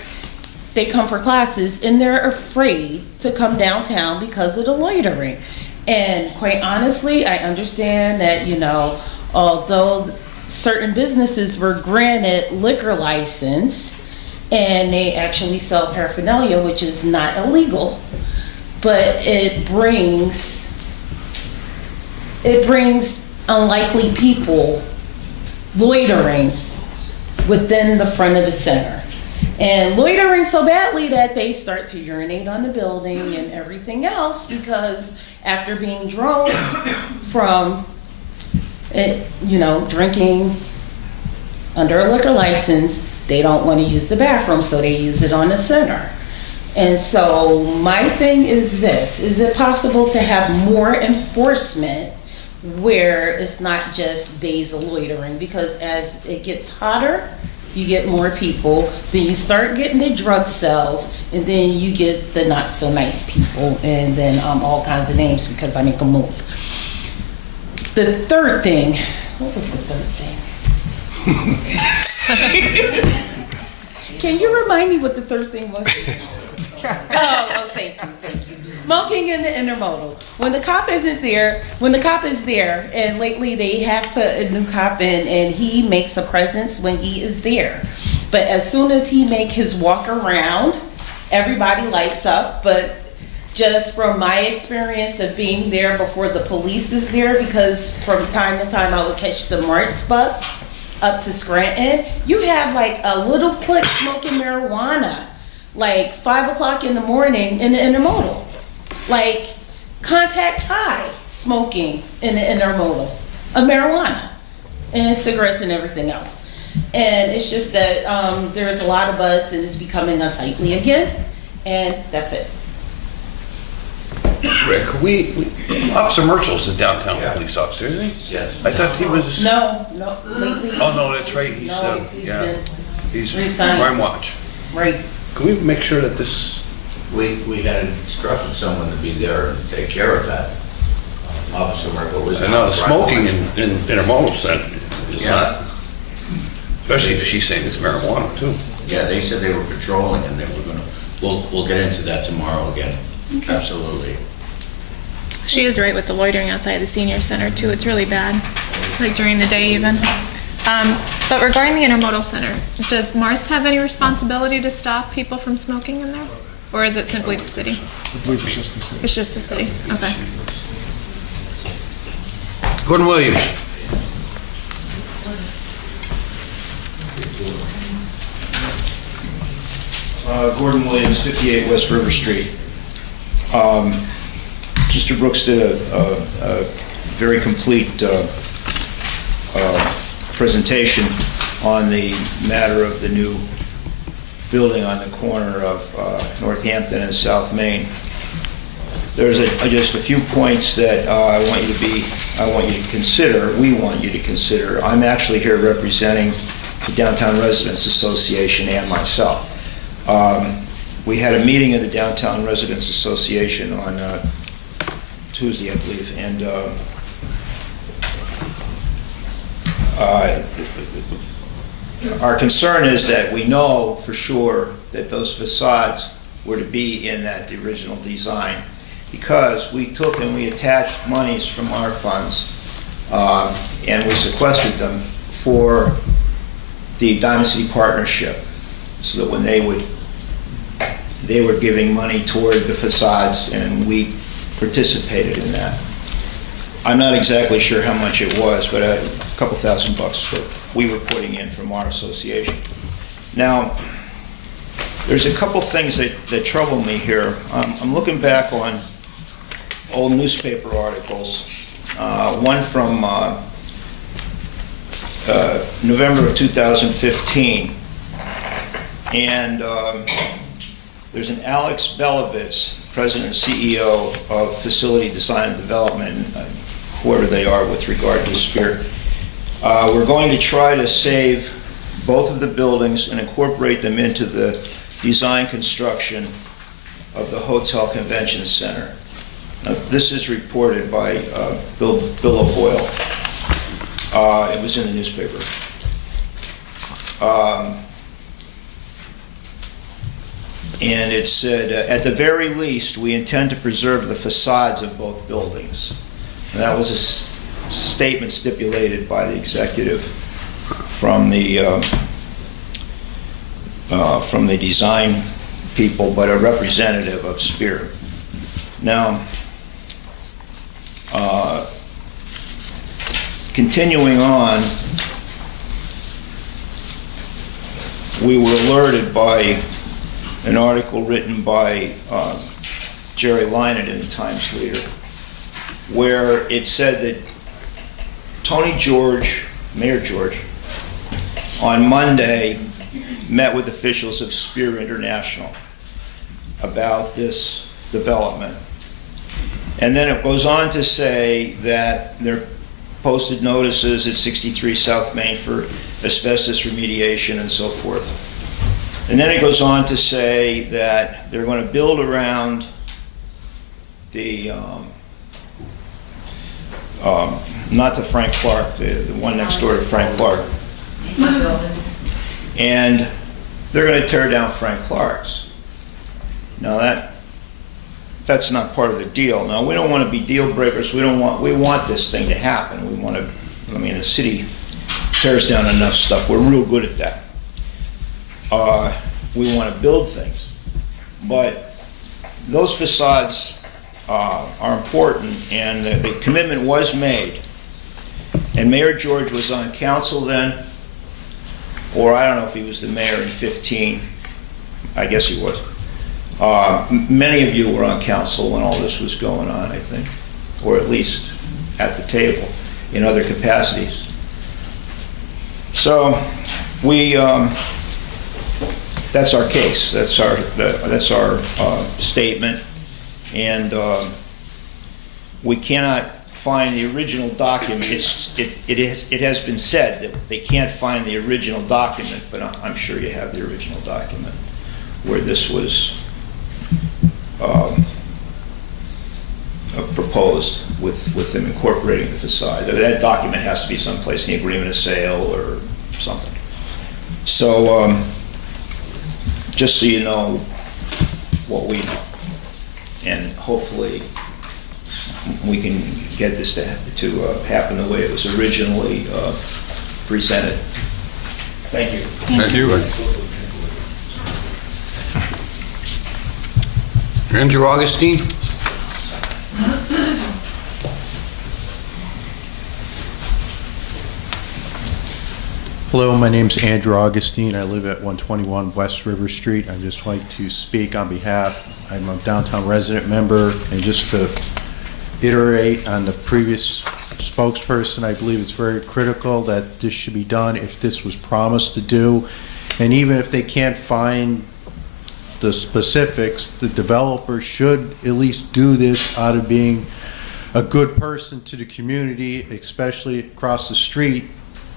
they come for classes and they're afraid to come downtown because of the loitering. And quite honestly, I understand that, you know, although certain businesses were granted liquor license and they actually sell paraphernalia, which is not illegal, but it brings it brings unlikely people loitering within the front of the center. And loitering so badly that they start to urinate on the building and everything else, because after being drunk from, drinking under a liquor license, they don't want to use the bathroom, so they use it on the center. And so my thing is this: is it possible to have more enforcement where it's not just days of loitering? Because as it gets hotter, you get more people, then you start getting the drug cells, and then you get the not so nice people, and then all kinds of names because I make a move. The third thing, what was the third thing? Can you remind me what the third thing was? Oh, thank you. Smoking in the intermodal. When the cop is there, and lately they have put a new cop in, and he makes a presence when he is there. But as soon as he make his walk around, everybody lights up. But just from my experience of being there before the police is there, because from time to time I would catch the Marts bus up to Scranton, you have like a little clique smoking marijuana, like 5 o'clock in the morning in the intermodal. Like contact high smoking in the intermodal of marijuana and cigarettes and everything else. And it's just that there's a lot of buds and it's becoming unsightly again. And that's it. Rick, Officer Merchel's the downtown police officer, isn't he? Yes. I thought he was. No, lately. Oh, no, that's right. He's resigned. crime watch. Right. Can we make sure that this? We had instructed someone to be there and take care of that. Officer Merkel was. I know, the smoking in intermodal center is not, especially if she's saying it's marijuana too. Yeah, they said they were patrolling and they were gonna, we'll get into that tomorrow again. Okay. Absolutely. She is right with the loitering outside the senior center too. It's really bad, like during the day even. But regarding the intermodal center, does Martz have any responsibility to stop people from smoking in there? Or is it simply the city? I believe it's just the city. It's just the city, okay. Gordon Williams. Gordon Williams, 58 West River Street. Mr. Brooks did a very complete presentation on the matter of the new building on the corner of Northampton and South Main. There's just a few points that I want you to consider, we want you to consider. I'm actually here representing the Downtown Residents Association and myself. We had a meeting of the Downtown Residents Association on Tuesday, I believe, and our concern is that we know for sure that those facades were to be in the original design, because we took and we attached monies from our funds and we sequestered them for the Diamond City Partnership, so that when they were giving money toward the facades and we participated in that. I'm not exactly sure how much it was, but a couple $1,000 that we were putting in from our association. Now, there's a couple things that trouble me here. I'm looking back on old newspaper articles, one from November of 2015, and there's an Alex Belovitz, President and CEO of Facility Design and Development, whoever they are with regard to Spear. We're going to try to save both of the buildings and incorporate them into the design construction of the Hotel Convention Center. This is reported by Bill O'Boyle. It was in the newspaper. And it said, at the very least, we intend to preserve the facades of both buildings. And that was a statement stipulated by the executive from the design people, but a representative of Spear. Now, continuing on, we were alerted by an article written by Jerry Lynott in the Times Leader, where it said that Tony George, Mayor George, on Monday met with officials of Spear International about this development. And then it goes on to say that they're posted notices at 63 South Main for asbestos remediation and so forth. And then it goes on to say that they're going to build around the, not the Frank Clark, the one next door to Frank Clark. And they're going to tear down Frank Clark's. Now that's not part of the deal. Now, we don't want to be deal breakers. We want this thing to happen. We want to, I mean, the city tears down enough stuff. We're real good at that. We want to build things. But those facades are important, and the commitment was made. And Mayor George was on council then, or I don't know if he was the mayor in 15. I guess he was. Many of you were on council when all this was going on, I think, or at least at the table in other capacities. So we, that's our case. That's our statement, and we cannot find the original document. It has been said that they can't find the original document, but I'm sure you have the original document where this was proposed with them incorporating the facade. That document has to be someplace in the agreement of sale or something. So just so you know what we know, and hopefully we can get this to happen the way it was originally presented. Thank you. Thank you. Andrew Augustine? Hello, my name's Andrew Augustine. I live at 121 West River Street. I'd just like to speak on behalf, I'm a downtown resident member, and just to iterate on the previous spokesperson, I believe it's very critical that this should be done if this was promised to do. And even if they can't find the specifics, the developer should at least do this out of being a good person to the community, especially across the street.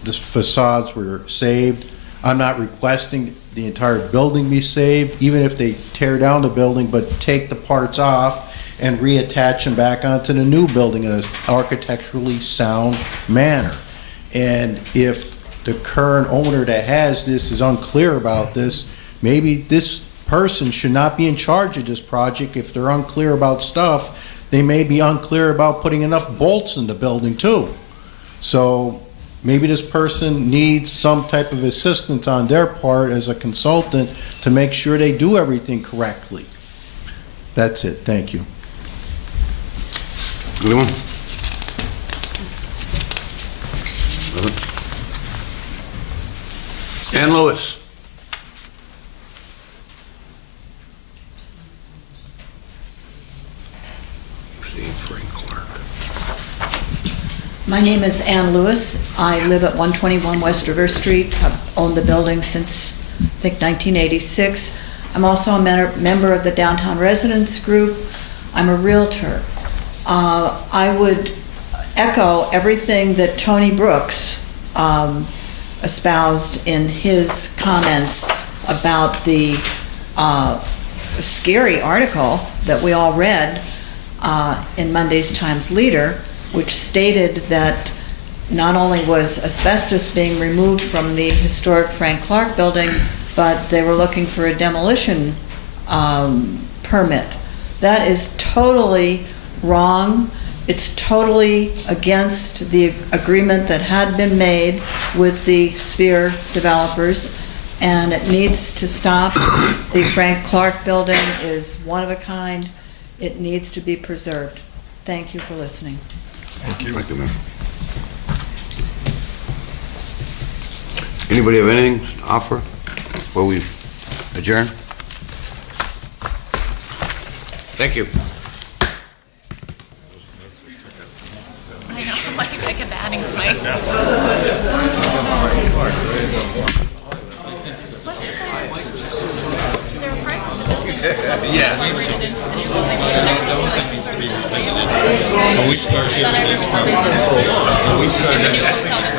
The facades were saved. I'm not requesting the entire building be saved, even if they tear down the building, but take the parts off and reattach them back onto the new building in an architecturally sound manner. And if the current owner that has this is unclear about this, maybe this person should not be in charge of this project. If they're unclear about stuff, they may be unclear about putting enough bolts in the building too. So maybe this person needs some type of assistance on their part as a consultant to make sure they do everything correctly. That's it. Thank you. Good one. Ann Lewis. My name is Ann Lewis. I live at 121 West River Street. I've owned the building since, I think, 1986. I'm also a member of the Downtown Residents Group. I'm a realtor. I would echo everything that Tony Brooks espoused in his comments about the scary article that we all read in Monday's Times Leader, which stated that not only was asbestos being removed from the historic Frank Clark building, but they were looking for a demolition permit. That is totally wrong. It's totally against the agreement that had been made with the Sphere developers, and it needs to stop. The Frank Clark building is one of a kind. It needs to be preserved. Thank you for listening. Thank you. Anybody have anything to offer before we adjourn? Thank you. I know, I kept adding to my. There were parts of the building that were separated into the new building. Wilkes-Barre should be revisited. In the new hotel